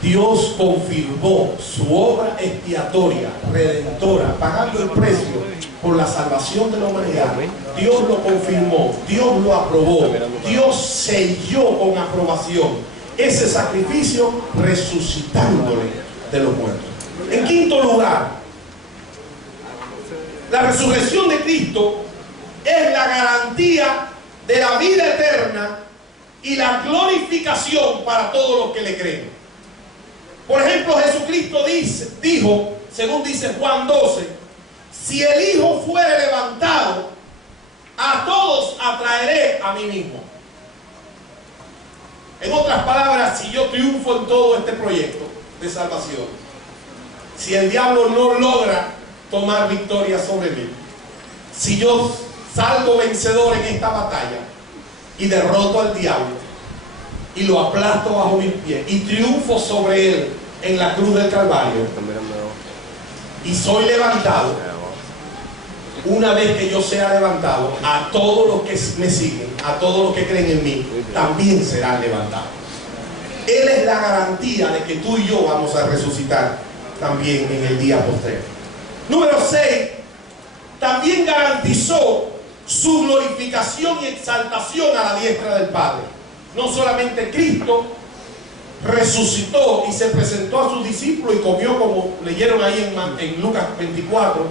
Dios confirmó su obra expiatoria, redentora, pagando el precio por la salvación de la humanidad. Dios lo confirmó, Dios lo aprobó, Dios selló con aprobación ese sacrificio, resucitándole de los muertos. En quinto lugar, la resurrección de Cristo es la garantía de la vida eterna y la glorificación para todos los que le creen. Por ejemplo, Jesucristo dijo, según dice Juan 12, si el Hijo fuere levantado, a todos atraeré a mí mismo. En otras palabras, si yo triunfo en todo este proyecto de salvación, si el diablo no logra tomar victoria sobre mí, si yo salgo vencedor en esta batalla y derroto al diablo y lo aplasto bajo mis pies y triunfo sobre él en la cruz del Calvario y soy levantado, una vez que yo sea levantado, a todos los que me siguen, a todos los que creen en mí, también serán levantados. Él es la garantía de que tú y yo vamos a resucitar también en el día postrero. Número 6, también garantizó su glorificación y exaltación a la diestra del Padre. No solamente Cristo resucitó y se presentó a sus discípulos y comió, como leyeron ahí en Lucas 24,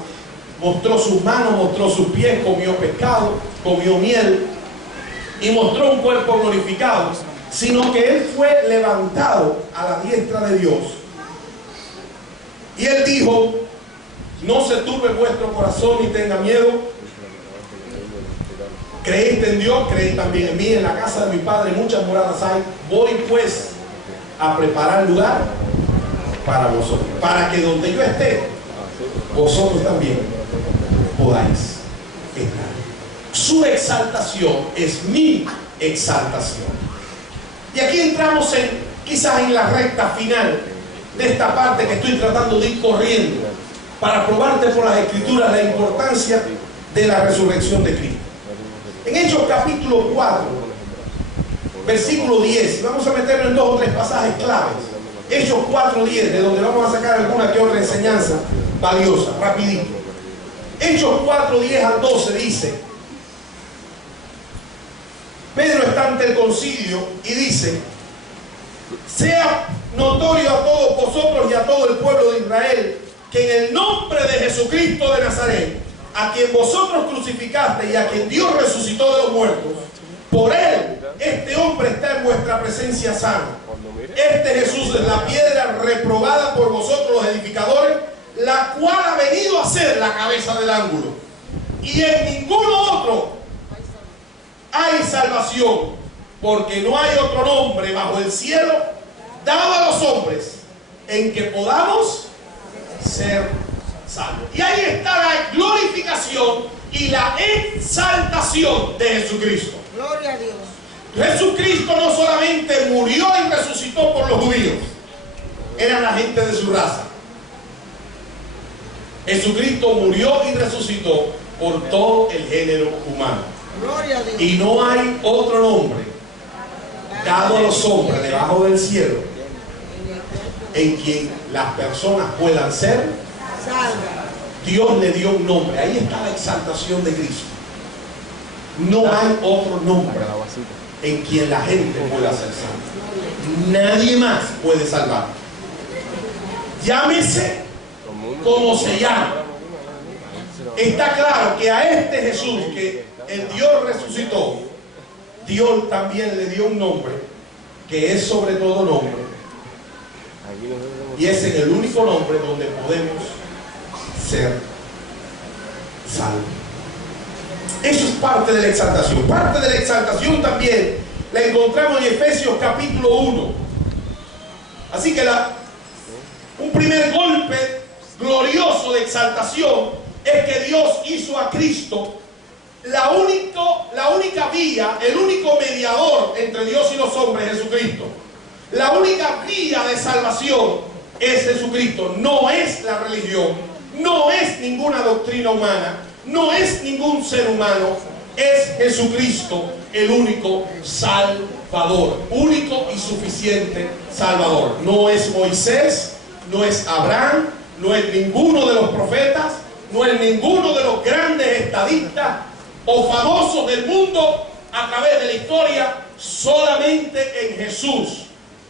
mostró sus manos, mostró sus pies, comió pescado, comió miel y mostró un cuerpo glorificado, sino que Él fue levantado a la diestra de Dios. Y Él dijo: no se turbe vuestro corazón ni tenga miedo. Creéis en Dios, creéis también en mí. En la casa de mi Padre muchas moradas hay. Voy pues a preparar lugar para vosotros, para que donde yo esté, vosotros también podáis estar. Su exaltación es mi exaltación. Y aquí entramos quizás en la recta final de esta parte que estoy tratando de ir corriendo para probarte por las Escrituras la importancia de la resurrección de Cristo. En Hechos capítulo 4, versículo 10, y vamos a meternos en 2 o 3 pasajes claves. Hechos 4:10, de donde vamos a sacar alguna que otra enseñanza valiosa, rapidito. Hechos 4:10 al 12 dice: Pedro está ante el concilio y dice: sea notorio a todos vosotros y a todo el pueblo de Israel que en el nombre de Jesucristo de Nazaret, a quien vosotros crucificaste y a quien Dios resucitó de los muertos, Por él, este hombre está en vuestra presencia sano. Este Jesús es la piedra reprobada por vosotros los edificadores, la cual ha venido a ser la cabeza del ángulo. Y en ninguno otro hay salvación, porque no hay otro nombre bajo el cielo dado a los hombres en que podamos ser salvos. Y ahí está la glorificación y la exaltación de Jesucristo. Gloria a Dios. Jesucristo no solamente murió y resucitó por los judíos, eran la gente de su raza. Jesucristo murió y resucitó por todo el género humano. Gloria a Dios. Y no hay otro nombre dado a los hombres debajo del cielo en quien las personas puedan ser Salva. Dios le dio un nombre. Ahí está la exaltación de Cristo. No hay otro nombre en quien la gente pueda ser salva. Nadie más puede salvar. Llámese como se llama. Está claro que a este Jesús que el Dios resucitó, Dios también le dio un nombre que es sobre todo nombre, y es en el único nombre donde podemos ser salvos. Eso es parte de la exaltación. Parte de la exaltación también la encontramos en Efesios capítulo 1. Así que un primer golpe glorioso de exaltación es que Dios hizo a Cristo la única vía, el único mediador entre Dios y los hombres, Jesucristo. La única vía de salvación es Jesucristo. No es la religión, no es ninguna doctrina humana, no es ningún ser humano, es Jesucristo el único Salvador, único y suficiente Salvador. No es Moisés, no es Abraham, no es ninguno de los profetas, no es ninguno de los grandes estadistas o famosos del mundo a través de la historia. Solamente en Jesús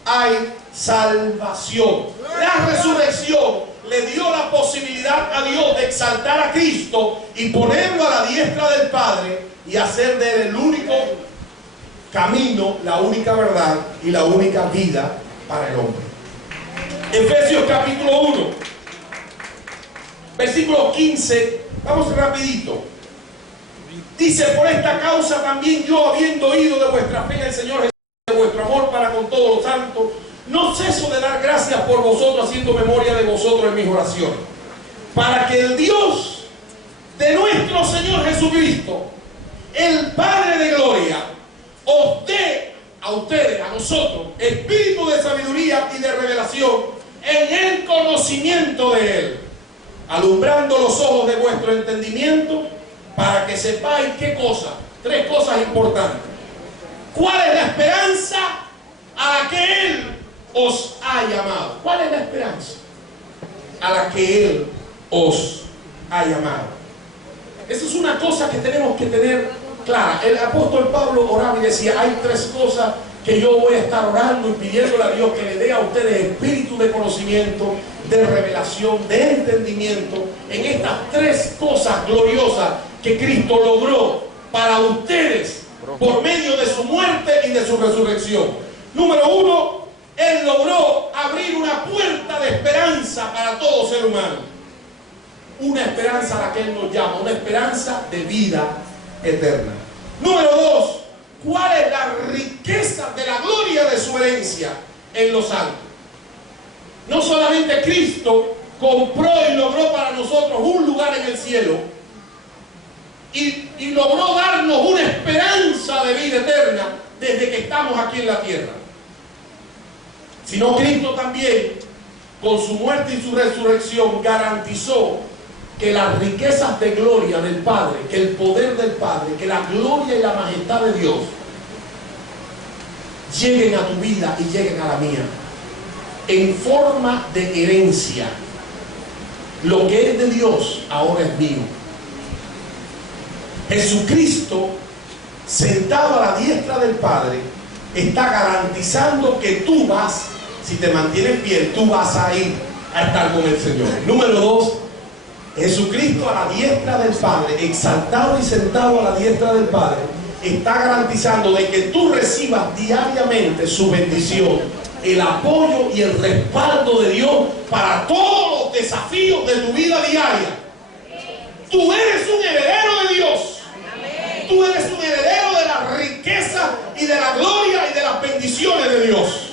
hay salvación. La resurrección le dio la posibilidad a Dios de exaltar a Cristo y ponerlo a la diestra del Padre y hacer de él el único camino, la única verdad y la única vida para el hombre. Efesios capítulo 1, versículo 15, vamos rapidito. Dice: por esta causa también yo, habiendo oído de vuestra fe en el Señor Jesús, de vuestro amor para con todos los santos, no ceso de dar gracias por vosotros, haciendo memoria de vosotros en mis oraciones, para que el Dios de nuestro Señor Jesucristo, el Padre de gloria, os dé a ustedes, a nosotros, espíritu de sabiduría y de revelación en el conocimiento de Él, alumbrando los ojos de vuestro entendimiento, para que sepáis qué cosa, tres cosas importantes. ¿Cuál es la esperanza a la que Él os ha llamado? ¿Cuál es la esperanza a la que Él os ha llamado? Esa es una cosa que tenemos que tener clara. El apóstol Pablo oraba y decía: hay tres cosas que yo voy a estar orando y pidiéndole a Dios que le dé a ustedes espíritu de conocimiento, de revelación, de entendimiento, en estas tres cosas gloriosas que Cristo logró para ustedes por medio de su muerte y de su resurrección. Número uno, Él logró abrir una puerta de esperanza para todo ser humano. Una esperanza a la que Él nos llama, una esperanza de vida eterna. Número dos, ¿cuál es la riqueza de la gloria de su herencia en los santos? No solamente Cristo compró y logró para nosotros un lugar en el cielo y logró darnos una esperanza de vida eterna desde que estamos aquí en la tierra, sino Cristo también, con su muerte y su resurrección, garantizó que las riquezas de gloria del Padre, que el poder del Padre, que la gloria y la majestad de Dios lleguen a tu vida y lleguen a la mía en forma de herencia. Lo que es de Dios ahora es mío. Jesucristo, sentado a la diestra del Padre, está garantizando que tú vas, si te mantienes fiel, tú vas a ir a estar con el Señor. Número dos, Jesucristo a la diestra del Padre, exaltado y sentado a la diestra del Padre, está garantizando de que tú recibas diariamente su bendición, el apoyo y el respaldo de Dios para todos los desafíos de tu vida diaria. Tú eres un heredero de Dios. Tú eres un heredero de la riqueza y de la gloria y de las bendiciones de Dios.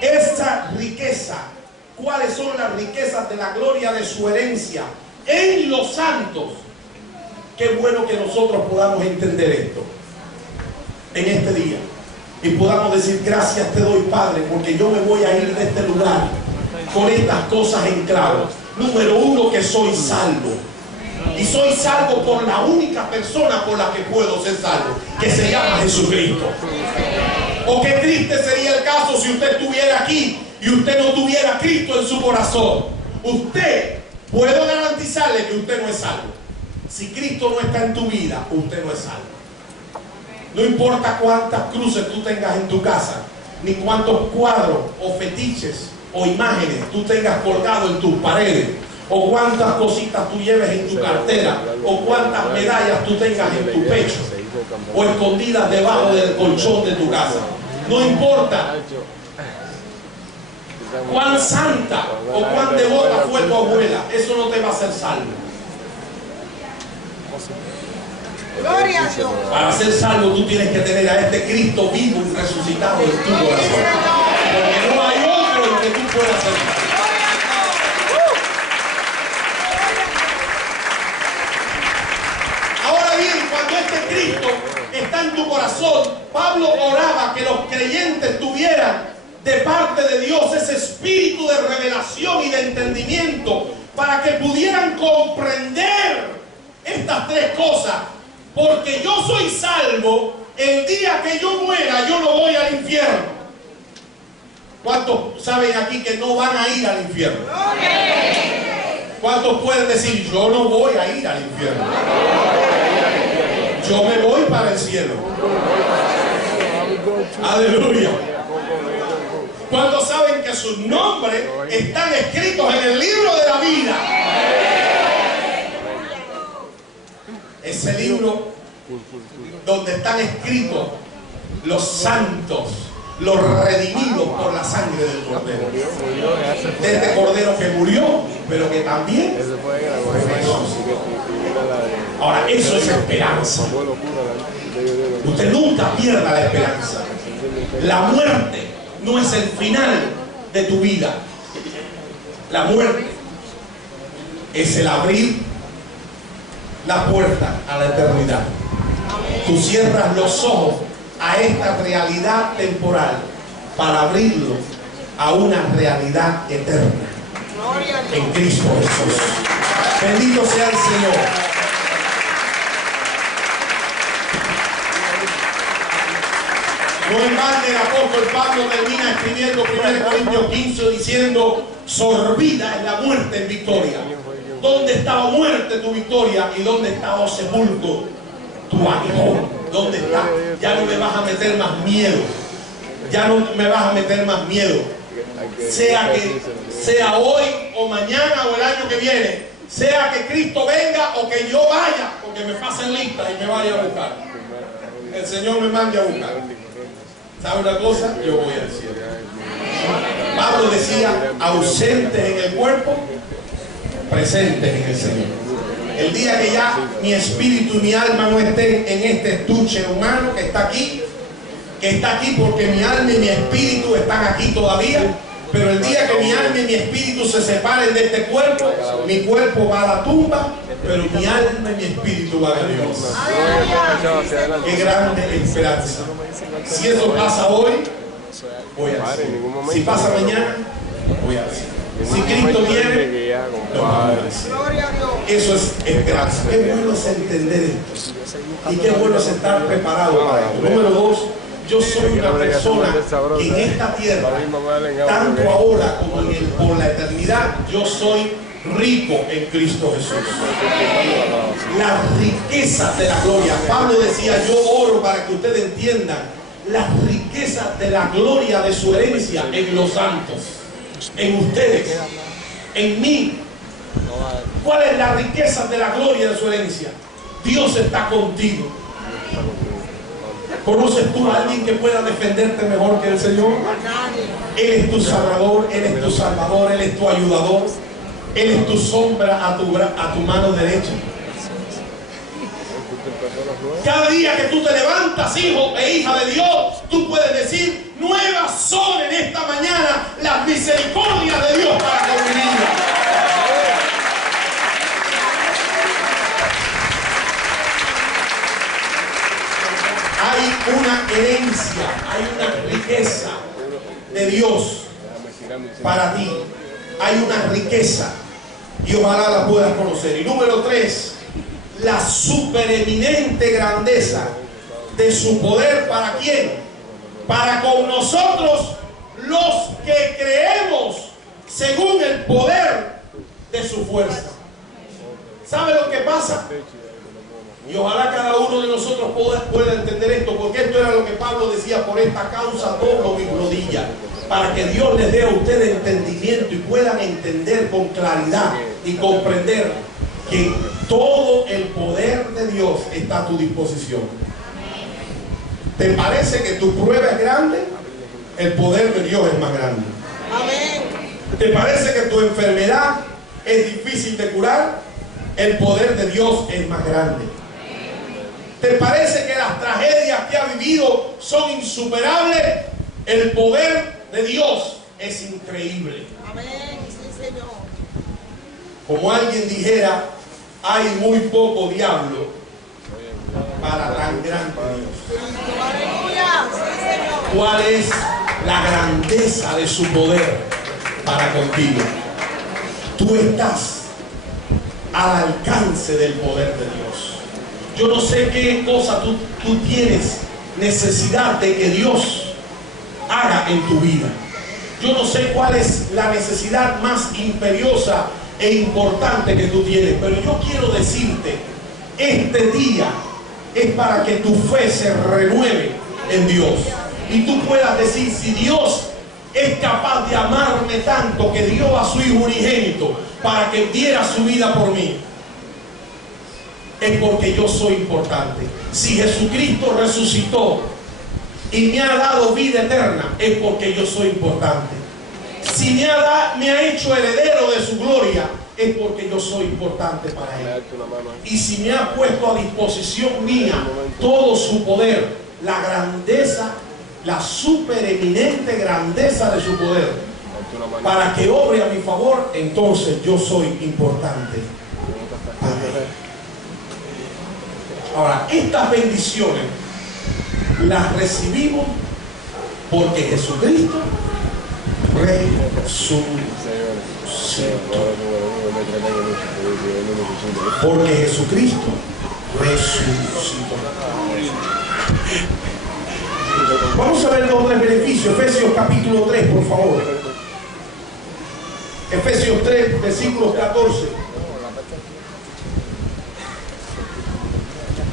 Esta riqueza, ¿cuáles son las riquezas de la gloria de su herencia en los santos? Qué bueno que nosotros podamos entender esto en este día y podamos decir: gracias te doy, Padre, porque yo me voy a ir de este lugar con estas cosas en claro. Número uno, que soy salvo. Y soy salvo por la única persona por la que puedo ser salvo, que se llama Jesucristo. O qué triste sería el caso si usted estuviera aquí y usted no tuviera a Cristo en su corazón. Usted, puedo garantizarle que usted no es salvo. Si Cristo no está en tu vida, usted no es salvo. No importa cuántas cruces tú tengas en tu casa, ni cuántos cuadros o fetiches o imágenes tú tengas colgados en tus paredes, o cuántas cositas tú lleves en tu cartera, o cuántas medallas tú tengas en tu pecho, o escondidas debajo del colchón de tu casa. No importa cuán santa o cuán devota fue tu abuela, eso no te va a hacer salvo. Gloria a Dios. Para ser salvo tú tienes que tener a este Cristo vivo y resucitado en tu corazón, porque no hay otro en que tú puedas ser salvo. Ahora bien, cuando este Cristo está en tu corazón, Pablo oraba que los creyentes tuvieran de parte de Dios ese espíritu de revelación y de entendimiento para que pudieran comprender estas tres cosas. Porque yo soy salvo, el día que yo muera yo no voy al infierno. ¿Cuántos saben aquí que no van a ir al infierno? ¿Cuántos pueden decir: yo no voy a ir al infierno? Yo me voy para el cielo. Aleluya. ¿Cuántos saben que sus nombres están escritos en el libro de la vida? Ese libro donde están escritos los santos, los redimidos por la sangre del Cordero. De este Cordero que murió, pero que también resucitó. Ahora, eso es esperanza. Usted nunca pierda la esperanza. La muerte no es el final de tu vida. La muerte es el abrir la puerta a la eternidad. Tú cierras los ojos a esta realidad temporal para abrirlo a una realidad eterna en Cristo Jesús. Bendito sea el Señor. No en balde el apóstol Pablo termina escribiendo 1 Corintios 15 diciendo: sorbida es la muerte en victoria. ¿Dónde está, oh muerte, tu victoria? ¿Y dónde está, oh sepulcro, tu aguijón? ¿Dónde está? Ya no me vas a meter más miedo. Ya no me vas a meter más miedo. Sea hoy o mañana o el año que viene, sea que Cristo venga o que yo vaya, o que me pasen lista y me vaya a buscar. El Señor me mande a buscar. ¿Sabe una cosa? Yo voy al cielo. Pablo decía: ausentes en el cuerpo, presentes en el Señor. El día que ya mi espíritu y mi alma no estén en este estuche humano que está aquí porque mi alma y mi espíritu están aquí todavía, pero el día que mi alma y mi espíritu se separen de este cuerpo, mi cuerpo va a la tumba, pero mi alma y mi espíritu van a Dios. Qué grande esperanza. Si eso pasa hoy, voy a decir. Si pasa mañana, voy a decir. Si Cristo viene, lo vamos a decir. Eso es esperanza. Qué bueno es entender esto. Y qué bueno es estar preparado para esto. Número dos, yo soy una persona que en esta tierra, tanto ahora como por la eternidad, yo soy rico en Cristo Jesús. Las riquezas de la gloria. Pablo decía: yo oro para que ustedes entiendan las riquezas de la gloria de su herencia en los santos, en ustedes, en mí. ¿Cuál es la riqueza de la gloria de su herencia? Dios está contigo. ¿Conoces tú a alguien que pueda defenderte mejor que el Señor? Él es tu Salvador, Él es tu Salvador, Él es tu ayudador, Él es tu sombra a tu mano derecha. Cada día que tú te levantas, hijo e hija de Dios, tú puedes decir: nuevas son en esta mañana las misericordias de Dios para con mi vida. Hay una herencia, hay una riqueza de Dios para ti. Hay una riqueza y ojalá la puedas conocer. Y número 3, la supereminente grandeza de su poder. ¿Para quién? Para con nosotros los que creemos según el poder de su fuerza. ¿Sabe lo que pasa? Y ojalá cada uno de nosotros pueda entender esto, porque esto era lo que Pablo decía: por esta causa doblo mis rodillas, para que Dios les dé a ustedes entendimiento y puedan entender con claridad y comprender que todo el poder de Dios está a tu disposición. ¿Te parece que tu prueba es grande? El poder de Dios es más grande. Amén. ¿Te parece que tu enfermedad es difícil de curar? El poder de Dios es más grande. ¿Te parece que las tragedias que ha vivido son insuperables? El poder de Dios es increíble. Amén. Sí, Señor. Como alguien dijera, hay muy poco diablo para tan grande Dios. Aleluya. Sí, Señor. ¿Cuál es la grandeza de su poder para contigo? Tú estás al alcance del poder de Dios. Yo no sé qué cosa tú tienes necesidad de que Dios haga en tu vida. Yo no sé cuál es la necesidad más imperiosa e importante que tú tienes, pero yo quiero decirte, este día es para que tu fe se renueve en Dios y tú puedas decir: si Dios es capaz de amarme tanto que dio a su Hijo unigénito para que diera su vida por mí, es porque yo soy importante. Si Jesucristo resucitó y me ha dado vida eterna, es porque yo soy importante. Si me ha hecho heredero de su gloria, es porque yo soy importante para Él. Y si me ha puesto a disposición mía todo su poder, la grandeza, la supereminente grandeza de su poder, para que obre a mi favor, entonces yo soy importante para Él. Ahora, estas bendiciones las recibimos porque Jesucristo resucitó. Porque Jesucristo resucitó. Vamos a ver los tres beneficios. Efesios capítulo 3, por favor. Efesios 3, versículos 14.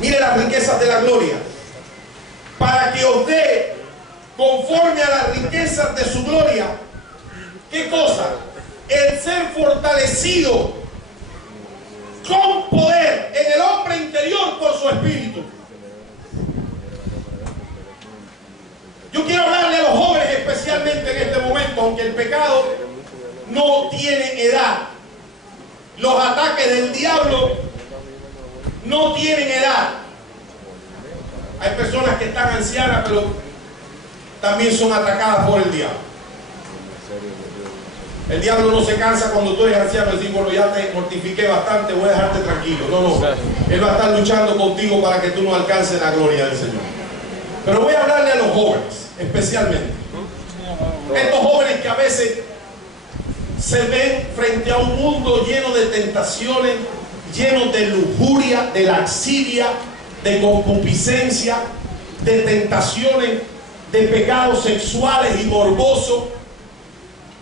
Mire las riquezas de la gloria. Para que os dé conforme a las riquezas de su gloria. ¿Qué cosa? El ser fortalecido con poder en el hombre interior por su espíritu. Yo quiero hablarle a los jóvenes especialmente en este momento, aunque el pecado no tiene edad. Los ataques del diablo no tienen edad. Hay personas que están ancianas, pero también son atacadas por el diablo. El diablo no se cansa cuando tú eres anciano, decir: bueno, ya te mortifiqué bastante, voy a dejarte tranquilo. No, no. Él va a estar luchando contigo para que tú no alcances la gloria del Señor. Pero voy a hablarle a los jóvenes, especialmente. Estos jóvenes que a veces se ven frente a un mundo lleno de tentaciones, lleno de lujuria, de laxidia, de concupiscencia, de tentaciones, de pecados sexuales y morbosos,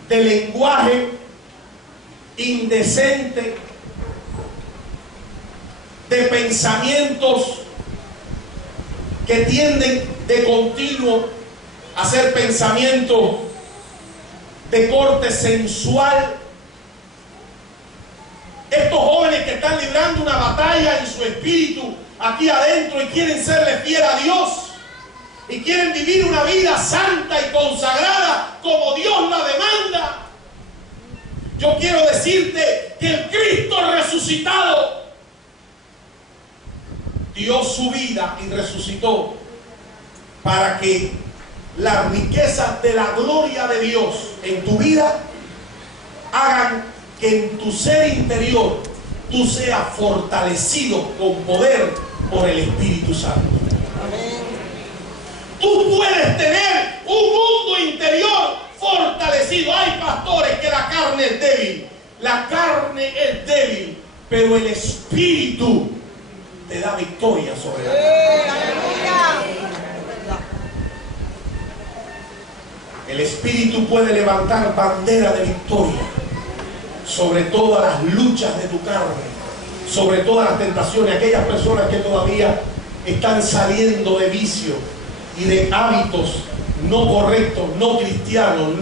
de lenguaje indecente, de pensamientos que tienden de continuo a ser pensamientos de corte sensual. Estos jóvenes que están librando una batalla en su espíritu aquí adentro y quieren serle fiel a Dios, y quieren vivir una vida santa y consagrada como Dios la demanda. Yo quiero decirte que el Cristo resucitado dio su vida y resucitó para que las riquezas de la gloria de Dios en tu vida hagan que en tu ser interior tú seas fortalecido con poder por el Espíritu Santo. Amén. Tú puedes tener un mundo interior fortalecido. Hay pastores que la carne es débil. La carne es débil, pero el Espíritu te da victoria sobre la carne. Aleluya. El Espíritu puede levantar bandera de victoria sobre todas las luchas de tu carne, sobre todas las tentaciones. Aquellas personas que todavía están saliendo de vicio y de hábitos no correctos, no cristianos,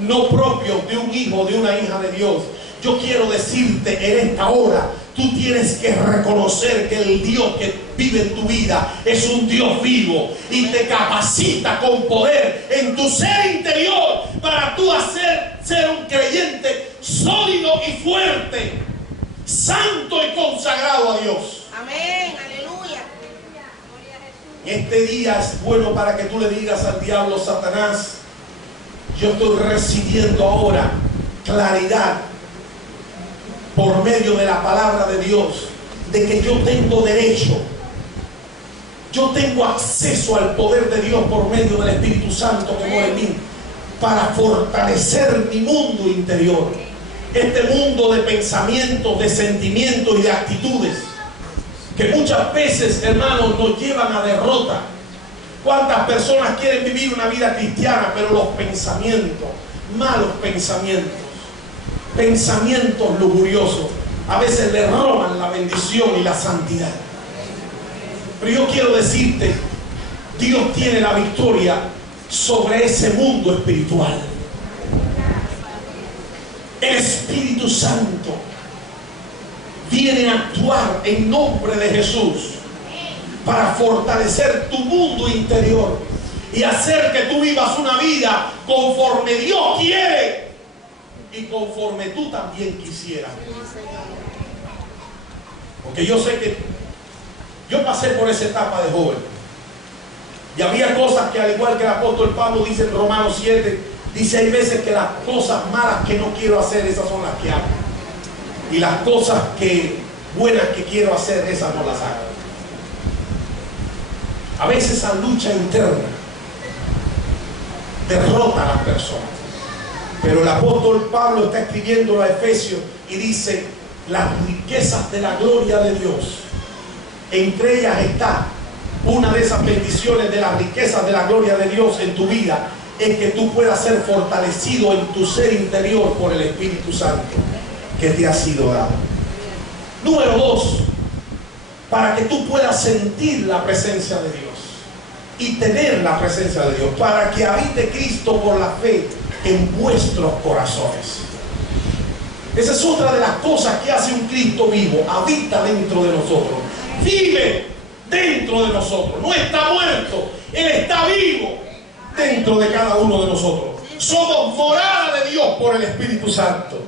no propios de un hijo, de una hija de Dios. Yo quiero decirte en esta hora, tú tienes que reconocer que el Dios que vive en tu vida es un Dios vivo y te capacita con poder en tu ser interior para tú ser un creyente sólido y fuerte, santo y consagrado a Dios. Amén. Aleluya. Este día es bueno para que tú le digas al diablo: Satanás, yo estoy recibiendo ahora claridad por medio de la palabra de Dios, de que yo tengo derecho, yo tengo acceso al poder de Dios por medio del Espíritu Santo que mora en mí, para fortalecer mi mundo interior, este mundo de pensamientos, de sentimientos y de actitudes que muchas veces, hermanos, nos llevan a derrota. ¿Cuántas personas quieren vivir una vida cristiana, pero los pensamientos, malos pensamientos, pensamientos lujuriosos, a veces le roban la bendición y la santidad? Pero yo quiero decirte, Dios tiene la victoria sobre ese mundo espiritual. El Espíritu Santo viene a actuar en nombre de Jesús para fortalecer tu mundo interior y hacer que tú vivas una vida conforme Dios quiere y conforme tú también quisieras. Porque yo sé que yo pasé por esa etapa de joven y había cosas que, al igual que el apóstol Pablo dice en Romanos 7, dice: hay veces que las cosas malas que no quiero hacer, esas son las que hago, y las cosas buenas que quiero hacer, esas no las hago. A veces esa lucha interna derrota a las personas. Pero el apóstol Pablo está escribiendo a Efesios y dice: las riquezas de la gloria de Dios, entre ellas está una de esas bendiciones de las riquezas de la gloria de Dios en tu vida, es que tú puedas ser fortalecido en tu ser interior por el Espíritu Santo que te ha sido dado. Número 2, para que tú puedas sentir la presencia de Dios y tener la presencia de Dios, para que habite Cristo por la fe en vuestros corazones. Esa es otra de las cosas que hace un Cristo vivo: habita dentro de nosotros, vive dentro de nosotros, no está muerto, Él está vivo dentro de cada uno de nosotros. Somos morada de Dios por el Espíritu Santo,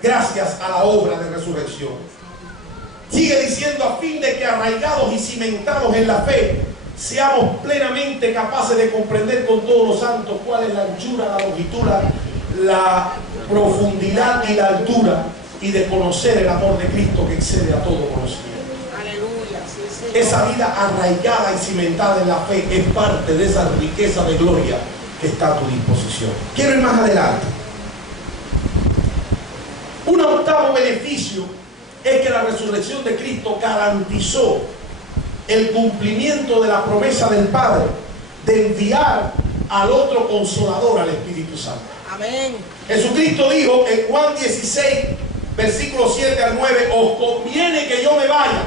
gracias a la obra de resurrección. Sigue diciendo: a fin de que, arraigados y cimentados en la fe, seamos plenamente capaces de comprender con todos los santos cuál es la anchura, la longitud, la profundidad y la altura, y de conocer el amor de Cristo que excede a todo conocimiento. Aleluya. Sí, Señor. Esa vida arraigada y cimentada en la fe es parte de esa riqueza de gloria que está a tu disposición. Quiero ir más adelante. Un octavo beneficio es que la resurrección de Cristo garantizó el cumplimiento de la promesa del Padre de enviar al otro Consolador, al Espíritu Santo. Amén. Jesucristo dijo en Juan 16, versículos 7 al 9: os conviene que yo me vaya,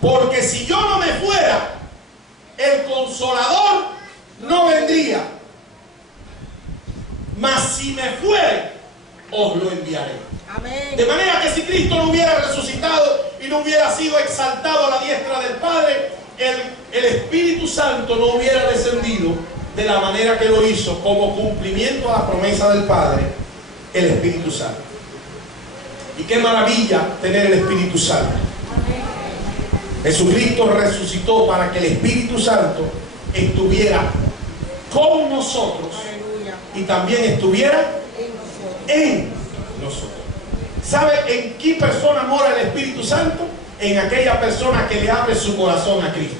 porque si yo no me fuera, el Consolador no vendría, mas si me fuere, os lo enviaré. Amén. De manera que si Cristo no hubiera resucitado y no hubiera sido exaltado a la diestra del Padre, el Espíritu Santo no hubiera descendido de la manera que lo hizo, como cumplimiento a la promesa del Padre, el Espíritu Santo. Y qué maravilla tener el Espíritu Santo. Jesucristo resucitó para que el Espíritu Santo estuviera con nosotros y también estuviera en nosotros. ¿Sabe en qué persona mora el Espíritu Santo? En aquella persona que le abre su corazón a Cristo.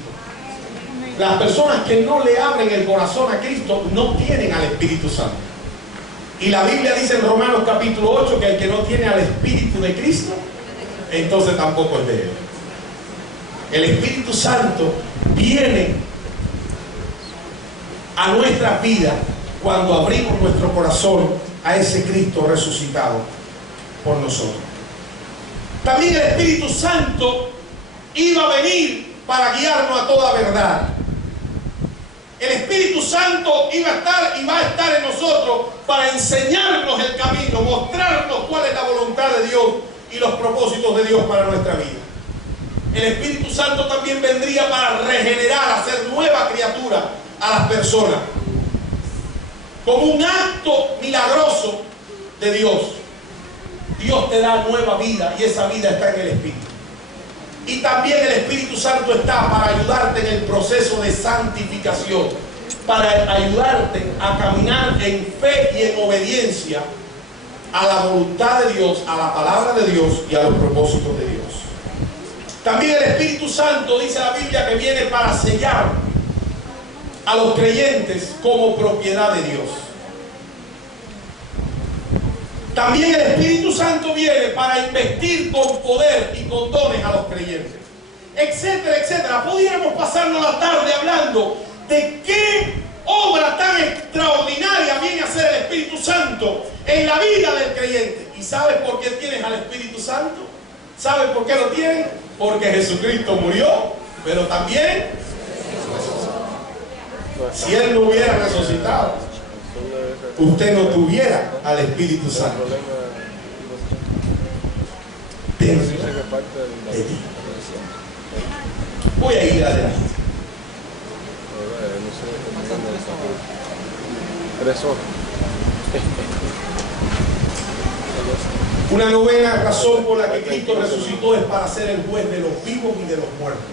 Las personas que no le abren el corazón a Cristo no tienen al Espíritu Santo. Y la Biblia dice en Romanos capítulo 8 que el que no tiene al Espíritu de Cristo, entonces tampoco es de él. El Espíritu Santo viene a nuestra vida cuando abrimos nuestro corazón a ese Cristo resucitado por nosotros. También el Espíritu Santo iba a venir para guiarnos a toda verdad. El Espíritu Santo iba a estar y va a estar en nosotros para enseñarnos el camino, mostrarnos cuál es la voluntad de Dios y los propósitos de Dios para nuestra vida. El Espíritu Santo también vendría para regenerar, hacer nueva criatura a las personas, como un acto milagroso de Dios. Dios te da nueva vida y esa vida está en el Espíritu. Y también el Espíritu Santo está para ayudarte en el proceso de santificación, para ayudarte a caminar en fe y en obediencia a la voluntad de Dios, a la palabra de Dios y a los propósitos de Dios. También el Espíritu Santo, dice la Biblia, que viene para sellar a los creyentes como propiedad de Dios. También el Espíritu Santo viene para investir con poder y con dones a los creyentes, etcétera, etcétera. Pudiéramos pasarnos la tarde hablando de qué obra tan extraordinaria viene a hacer el Espíritu Santo en la vida del creyente. ¿Y sabes por qué tienes al Espíritu Santo? ¿Sabes por qué lo tienes? Porque Jesucristo murió, pero también, si Él no hubiera resucitado, usted no tuviera al Espíritu Santo dentro de ti. Voy a ir adelante. Una novena razón por la que Cristo resucitó es para ser el juez de los vivos y de los muertos.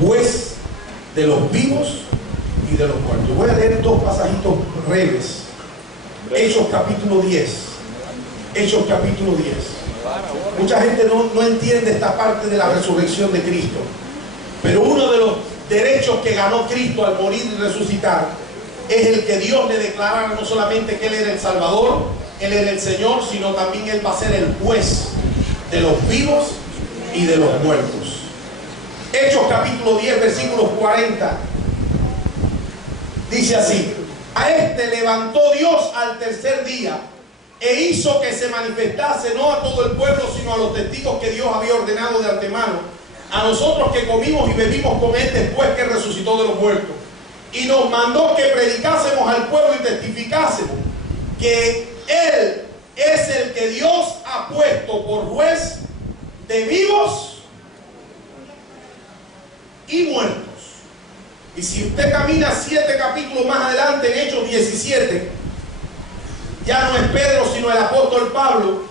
Juez de los vivos y de los muertos. Voy a leer dos pasajitos breves. Hechos capítulo 10. Hechos capítulo 10. Mucha gente no entiende esta parte de la resurrección de Cristo. Pero uno de los derechos que ganó Cristo al morir y resucitar es el que Dios le declarara no solamente que Él era el Salvador, Él era el Señor, sino también Él va a ser el juez de los vivos y de los muertos. Hechos capítulo 10, versículos 40. Dice así: a este levantó Dios al tercer día e hizo que se manifestase no a todo el pueblo, sino a los testigos que Dios había ordenado de antemano, a nosotros que comimos y bebimos con Él después que resucitó de los muertos. Y nos mandó que predicásemos al pueblo y testificásemos que Él es el que Dios ha puesto por juez de vivos y muertos. Y si usted camina 7 capítulos más adelante, en Hechos 17, ya no es Pedro sino el apóstol Pablo,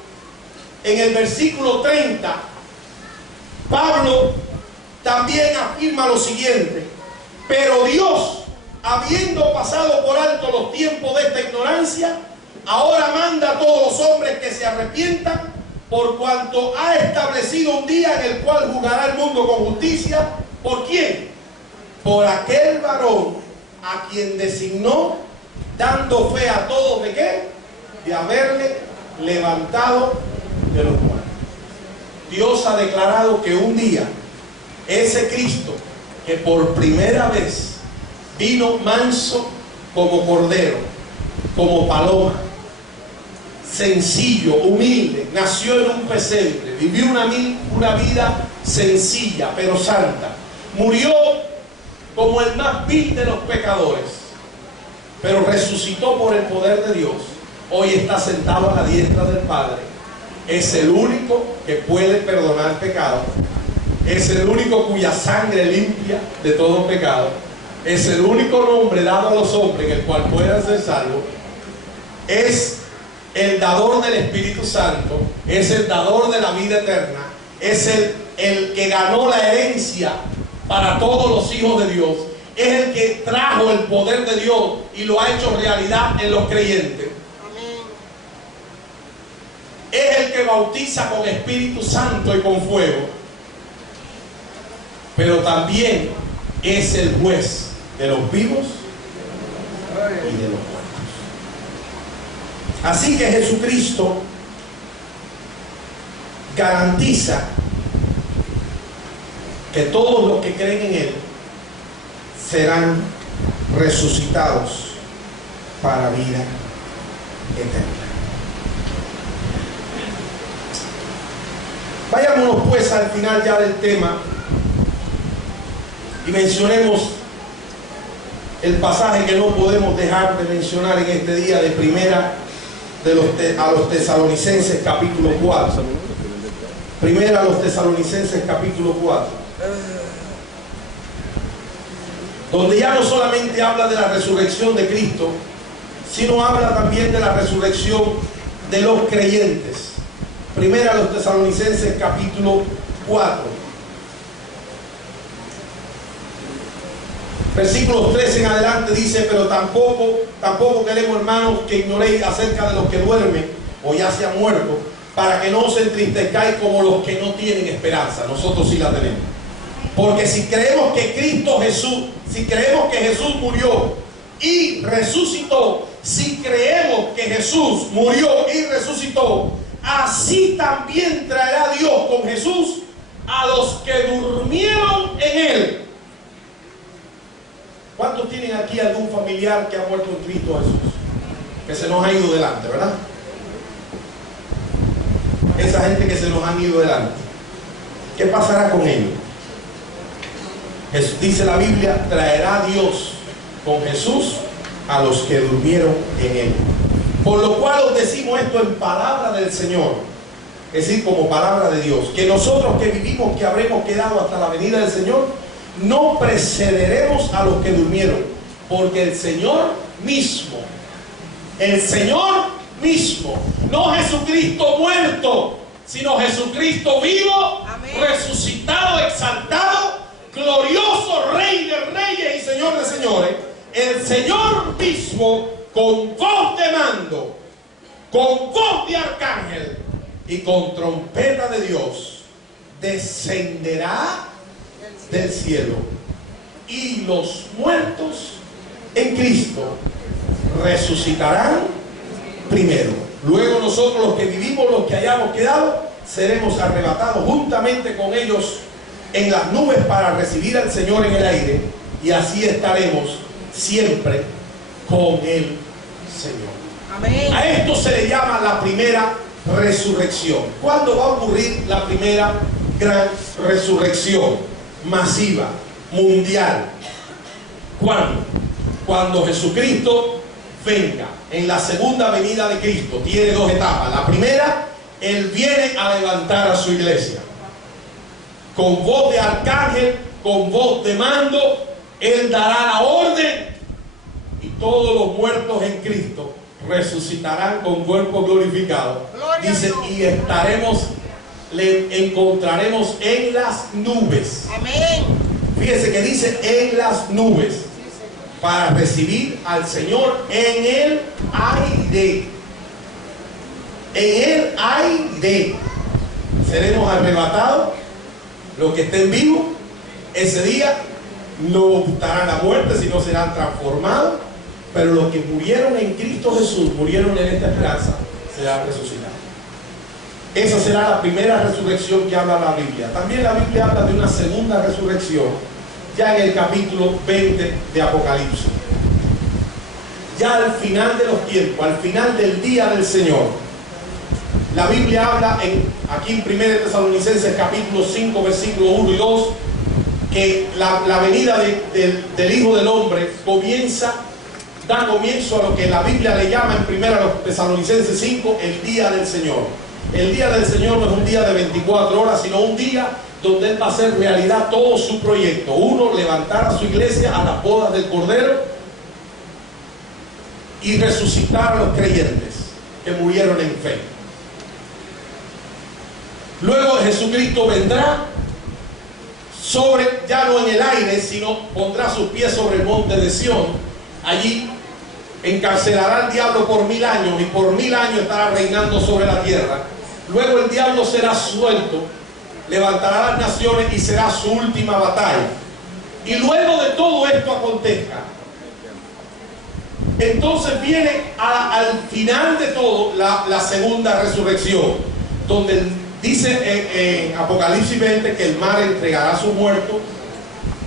en el versículo 30, Pablo también afirma lo siguiente: pero Dios, habiendo pasado por alto los tiempos de esta ignorancia, ahora manda a todos los hombres que se arrepientan, por cuanto ha establecido un día en el cual juzgará el mundo con justicia. ¿Por quién? Por aquel varón a quien designó, dando fe a todos de qué, de haberle levantado de los muertos. Dios ha declarado que un día ese Cristo que por primera vez vino manso como cordero, como paloma, sencillo, humilde, nació en un pesebre, vivió una vida sencilla pero santa, murió como el más vil de los pecadores, pero resucitó por el poder de Dios. Hoy está sentado a la diestra del Padre Es el único que puede perdonar pecado. Es el único cuya sangre limpia de todo pecado. Es el único nombre dado a los hombres en el cual puedan ser salvos. Es el dador del Espíritu Santo. Es el dador de la vida eterna. Es el que ganó la herencia para todos los hijos de Dios. Es el que trajo el poder de Dios y lo ha hecho realidad en los creyentes. Es el que bautiza con Espíritu Santo y con fuego. Pero también es el juez de los vivos y de los muertos. Así que Jesucristo garantiza que todos los que creen en Él serán resucitados para vida eterna. Vayámonos pues al final ya del tema y mencionemos el pasaje que no podemos dejar de mencionar en este día de primera a los Tesalonicenses capítulo 4. Primera a los Tesalonicenses capítulo 4. Donde ya no solamente habla de la resurrección de Cristo, sino habla también de la resurrección de los creyentes. Primera a los Tesalonicenses capítulo 4. Versículos 13 en adelante dice: pero tampoco queremos, hermanos, que ignoréis acerca de los que duermen o ya se han muerto, para que no os entristezcáis como los que no tienen esperanza. Nosotros sí la tenemos. Porque si creemos que Jesús murió y resucitó, si creemos que Jesús murió y resucitó, así también traerá Dios con Jesús a los que durmieron en Él. ¿Cuántos tienen aquí algún familiar que ha muerto en Cristo Jesús? Que se nos ha ido delante, ¿verdad? Esa gente que se nos han ido delante, ¿qué pasará con ellos? Dice la Biblia: traerá Dios con Jesús a los que durmieron en Él. Por lo cual os decimos esto en palabra del Señor, es decir, como palabra de Dios, que nosotros que vivimos, que habremos quedado hasta la venida del Señor, no precederemos a los que durmieron, porque el Señor mismo, no Jesucristo muerto, sino Jesucristo vivo, amén, resucitado, exaltado, glorioso, Rey de reyes y Señor de señores, el Señor mismo, con voz de mando, con voz de arcángel y con trompeta de Dios, descenderá del cielo, y los muertos en Cristo resucitarán primero. Luego nosotros, los que vivimos, los que hayamos quedado, seremos arrebatados juntamente con ellos en las nubes para recibir al Señor en el aire, y así estaremos siempre con el Señor. Amén. A esto se le llama la primera resurrección. ¿Cuándo va a ocurrir la primera gran resurrección masiva, mundial? ¿Cuándo? Cuando Jesucristo venga, en la segunda venida de Cristo. Tiene dos etapas. La primera, Él viene a levantar a su iglesia con voz de arcángel, con voz de mando. Él dará la orden y todos los muertos en Cristo resucitarán con cuerpo glorificado. Dice: y le encontraremos en las nubes. Amén. Fíjese que dice en las nubes, para recibir al Señor en el aire. En el aire seremos arrebatados. Los que estén vivos ese día no gustarán la muerte, sino serán transformados. Pero los que murieron en Cristo Jesús, murieron en esta esperanza, serán resucitados. Esa será la primera resurrección que habla la Biblia. También la Biblia habla de una segunda resurrección, ya en el capítulo 20 de Apocalipsis. Ya al final de los tiempos, al final del día del Señor, la Biblia habla aquí en 1 Tesalonicenses capítulo 5, versículos 1 y 2, que la venida del Hijo del Hombre da comienzo a lo que la Biblia le llama en 1 Tesalonicenses 5 el día del Señor. El día del Señor no es un día de 24 horas, sino un día donde Él va a hacer realidad todo su proyecto. Uno, levantar a su iglesia a las bodas del Cordero y resucitar a los creyentes que murieron en fe. Luego Jesucristo vendrá sobre, ya no en el aire, sino pondrá sus pies sobre el monte de Sión. Allí encarcelará al diablo por 1000 años y por 1000 años estará reinando sobre la tierra. Luego el diablo será suelto, levantará las naciones y será su última batalla. Y luego de todo esto acontezca, entonces viene al final de todo la segunda resurrección, donde dice en Apocalipsis 20 que el mar entregará a sus muertos,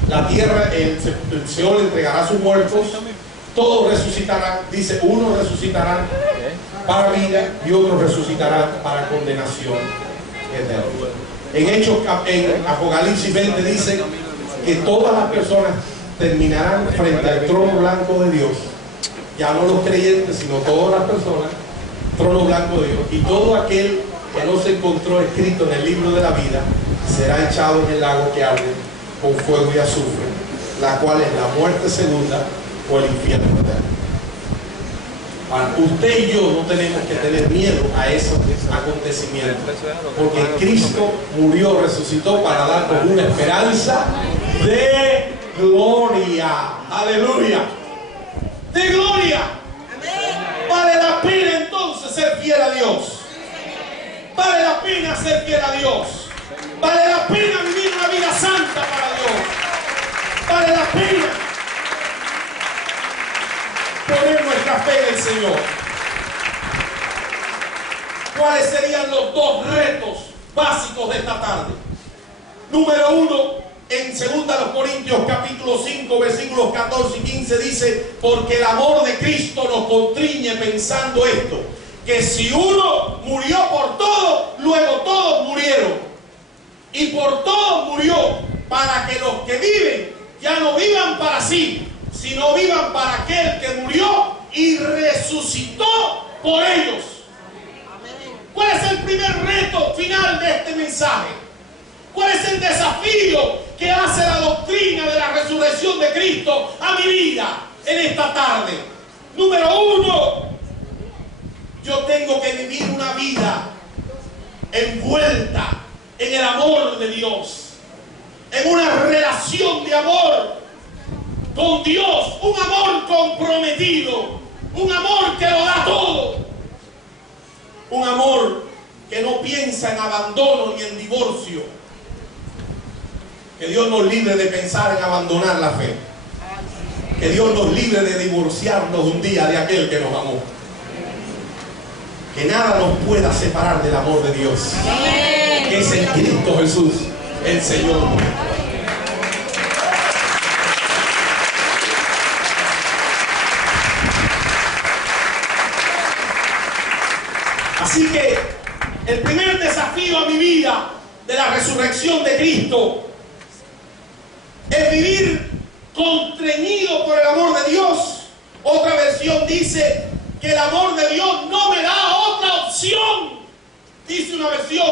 la tierra, el Seol entregará a sus muertos, todos resucitarán. Dice, unos resucitarán para vida y otros resucitarán para condenación eterna. En Apocalipsis 20 dice que todas las personas terminarán frente al trono blanco de Dios. Ya no los creyentes, sino todas las personas, trono blanco de Dios. Y todo aquel que no se encontró escrito en el libro de la vida será echado en el lago que arde con fuego y azufre, la cual es la muerte segunda o el infierno eterno. Usted y yo no tenemos que tener miedo a esos acontecimientos, porque Cristo murió, resucitó para darnos una esperanza de gloria. Aleluya, de gloria. Vale la pena entonces ser fiel a Dios. Vale la pena ser fiel a Dios. Vale la pena vivir una vida santa para Dios. Vale la pena poner nuestra fe en el Señor. ¿Cuáles serían los dos retos básicos de esta tarde? Número uno, en 2 Corintios capítulo 5 versículos 14 y 15 dice: porque el amor de Cristo nos constriñe pensando esto, que si uno murió por todos, luego todos murieron. Y por todos murió, para que los que viven ya no vivan para sí, sino vivan para aquel que murió y resucitó por ellos. ¿Cuál es el primer reto final de este mensaje? ¿Cuál es el desafío que hace la doctrina de la resurrección de Cristo a mi vida en esta tarde? Número uno, yo tengo que vivir una vida envuelta en el amor de Dios, en una relación de amor con Dios, un amor comprometido, un amor que lo da todo, un amor que no piensa en abandono ni en divorcio. Que Dios nos libre de pensar en abandonar la fe. Que Dios nos libre de divorciarnos un día de aquel que nos amó. Que nada nos pueda separar del amor de Dios, que es en Cristo Jesús, el Señor. Así que el primer desafío a mi vida de la resurrección de Cristo es vivir constreñido por el amor de Dios. Otra versión dice que el amor de Dios no me da otra opción. Dice una versión,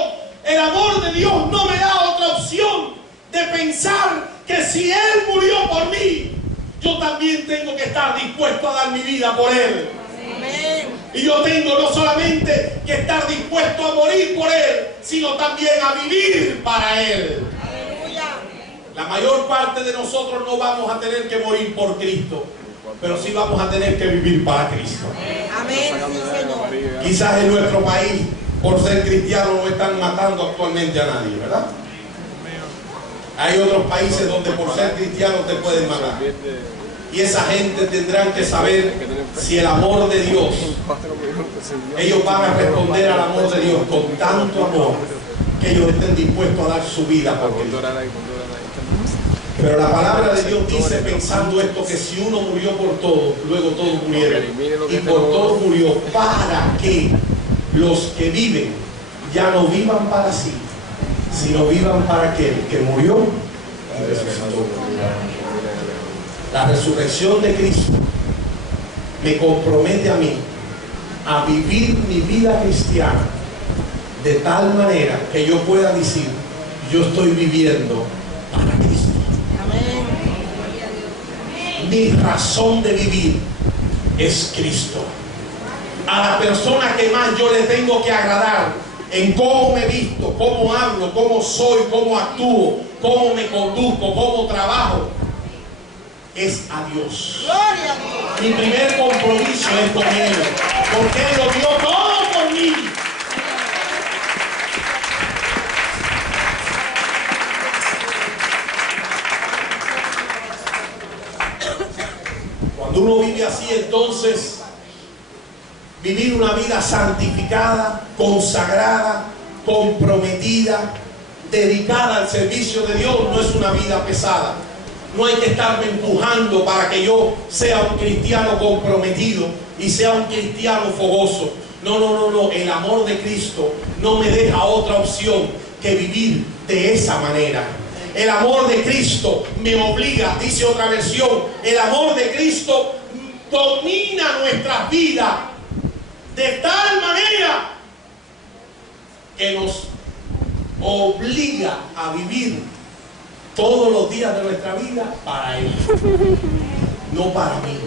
el amor de Dios no me da otra opción de pensar que si Él murió por mí, yo también tengo que estar dispuesto a dar mi vida por Él. Amén. Y yo tengo no solamente que estar dispuesto a morir por Él, sino también a vivir para Él. Aleluya. La mayor parte de nosotros no vamos a tener que morir por Cristo, pero sí vamos a tener que vivir para Cristo. Amén, sí, Señor. Quizás en nuestro país, por ser cristiano, no están matando actualmente a nadie, ¿verdad? Hay otros países donde por ser cristiano te pueden matar. Y esa gente tendrán que saber si el amor de Dios, ellos van a responder al amor de Dios con tanto amor que ellos estén dispuestos a dar su vida por Cristo. Pero la palabra de Dios dice, pensando esto, que si uno murió por todos, luego todos murieron. Y por todos murió para que los que viven ya no vivan para sí, sino vivan para aquel que murió y resucitó. La resurrección de Cristo me compromete a mí a vivir mi vida cristiana de tal manera que yo pueda decir, yo estoy viviendo para Cristo. Amén. Mi razón de vivir es Cristo. A la persona que más yo le tengo que agradar en cómo me visto, cómo hablo, cómo soy, cómo actúo, cómo me conduzco, cómo trabajo, es a Dios. Gloria a Dios. Mi primer compromiso es con Él, porque Él lo dio todo por mí. Cuando uno vive así, entonces vivir una vida santificada, consagrada, comprometida, dedicada al servicio de Dios no es una vida pesada. No hay que estarme empujando para que yo sea un cristiano comprometido y sea un cristiano fogoso. No, no, no, no. El amor de Cristo no me deja otra opción que vivir de esa manera. El amor de Cristo me obliga, dice otra versión, el amor de Cristo domina nuestras vidas de tal manera que nos obliga a vivir todos los días de nuestra vida para Él, no para mí,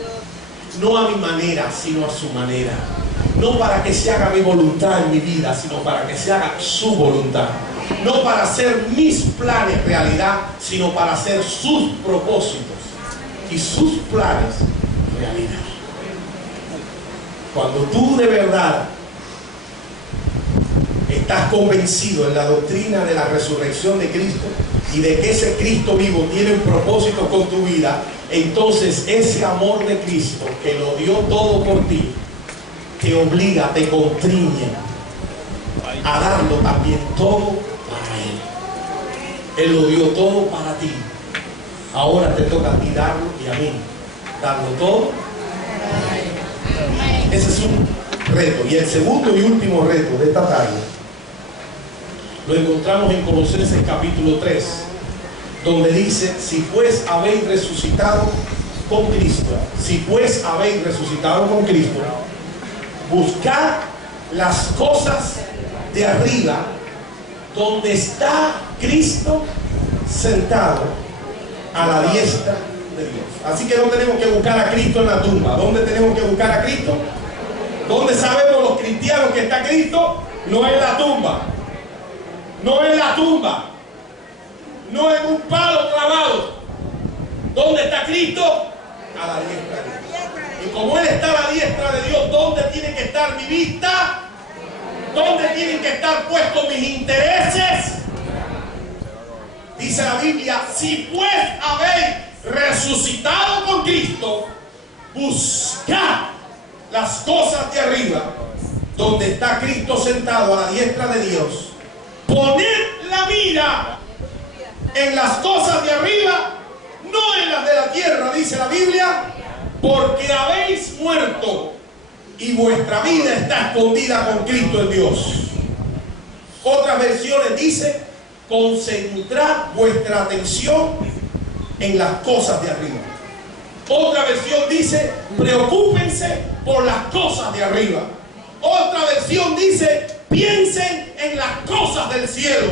no a mi manera, sino a su manera, no para que se haga mi voluntad en mi vida, sino para que se haga su voluntad, no para hacer mis planes realidad, sino para hacer sus propósitos y sus planes realidad. Cuando tú de verdad estás convencido en la doctrina de la resurrección de Cristo y de que ese Cristo vivo tiene un propósito con tu vida, entonces ese amor de Cristo que lo dio todo por ti te obliga, te constriñe a darlo también todo para Él. Él lo dio todo para ti. Ahora te toca a ti darlo y a mí darlo todo. Ese es un reto. Y el segundo y último reto de esta tarde lo encontramos en Colosenses capítulo 3, donde dice: si pues habéis resucitado con Cristo, si pues habéis resucitado con Cristo, buscad las cosas de arriba, donde está Cristo sentado a la diestra de Dios. Así que no tenemos que buscar a Cristo en la tumba. ¿Dónde tenemos que buscar a Cristo? ¿Dónde sabemos los cristianos que está Cristo? No en la tumba. No en la tumba. No en un palo clavado. ¿Dónde está Cristo? A la diestra de Dios. Y como Él está a la diestra de Dios, ¿dónde tiene que estar mi vista? ¿Dónde tienen que estar puestos mis intereses? Dice la Biblia: si pues habéis resucitado con Cristo, buscad las cosas de arriba, donde está Cristo sentado a la diestra de Dios. Poned la mira en las cosas de arriba, no en las de la tierra, dice la Biblia, porque habéis muerto y vuestra vida está escondida con Cristo en Dios. Otras versiones dice: concentrad vuestra atención en las cosas de arriba. Otra versión dice: preocúpense por las cosas de arriba. Otra versión dice: piensen en las cosas del cielo.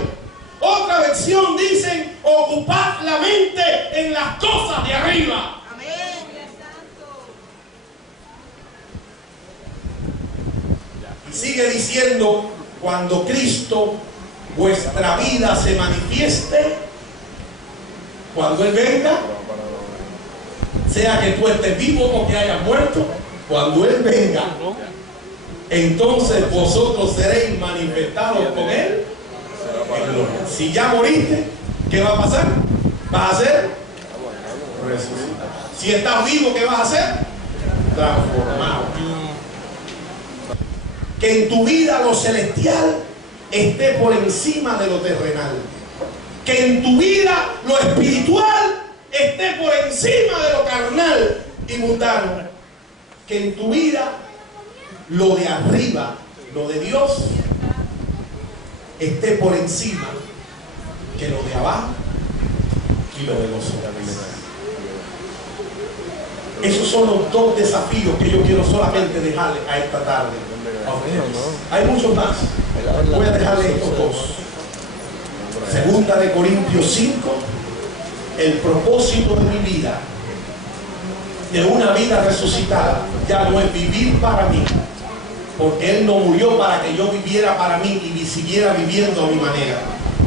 Otra versión dice: ocupad la mente en las cosas de arriba. Y sigue diciendo: cuando Cristo, vuestra vida, se manifieste, cuando Él venga, sea que tú estés vivo o que hayas muerto, cuando Él venga, entonces vosotros seréis manifestados con Él en gloria. Si ya moriste, ¿qué va a pasar? Vas a ser resucitado. Si estás vivo, ¿qué vas a hacer? Transformado. Que en tu vida lo celestial esté por encima de lo terrenal. Que en tu vida lo espiritual esté por encima de lo carnal y mundano. Que en tu vida lo de arriba, lo de Dios, esté por encima que lo de abajo y lo de los hombres. Esos son los dos desafíos que yo quiero solamente dejarle a esta tarde. Hay muchos más, Voy a dejarle estos dos. Segunda de Corintios 5. El propósito de mi vida, de una vida resucitada, ya no es vivir para mí, porque Él no murió para que yo viviera para mí y siguiera viviendo a mi manera.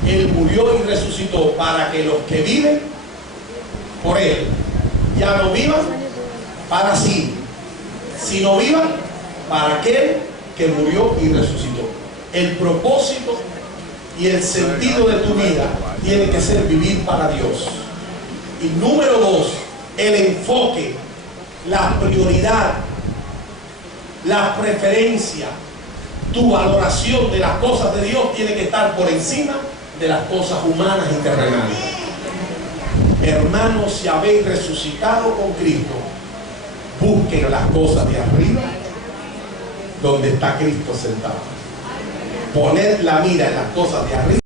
Él murió y resucitó para que los que viven por Él ya no vivan para sí, sino vivan para aquel que murió y resucitó. El propósito y el sentido de tu vida tiene que ser vivir para Dios. Y número dos, el enfoque, la prioridad, la preferencia, tu valoración de las cosas de Dios tiene que estar por encima de las cosas humanas y terrenales. Hermanos, si habéis resucitado con Cristo, busquen las cosas de arriba, donde está Cristo sentado. Poned la mira en las cosas de arriba.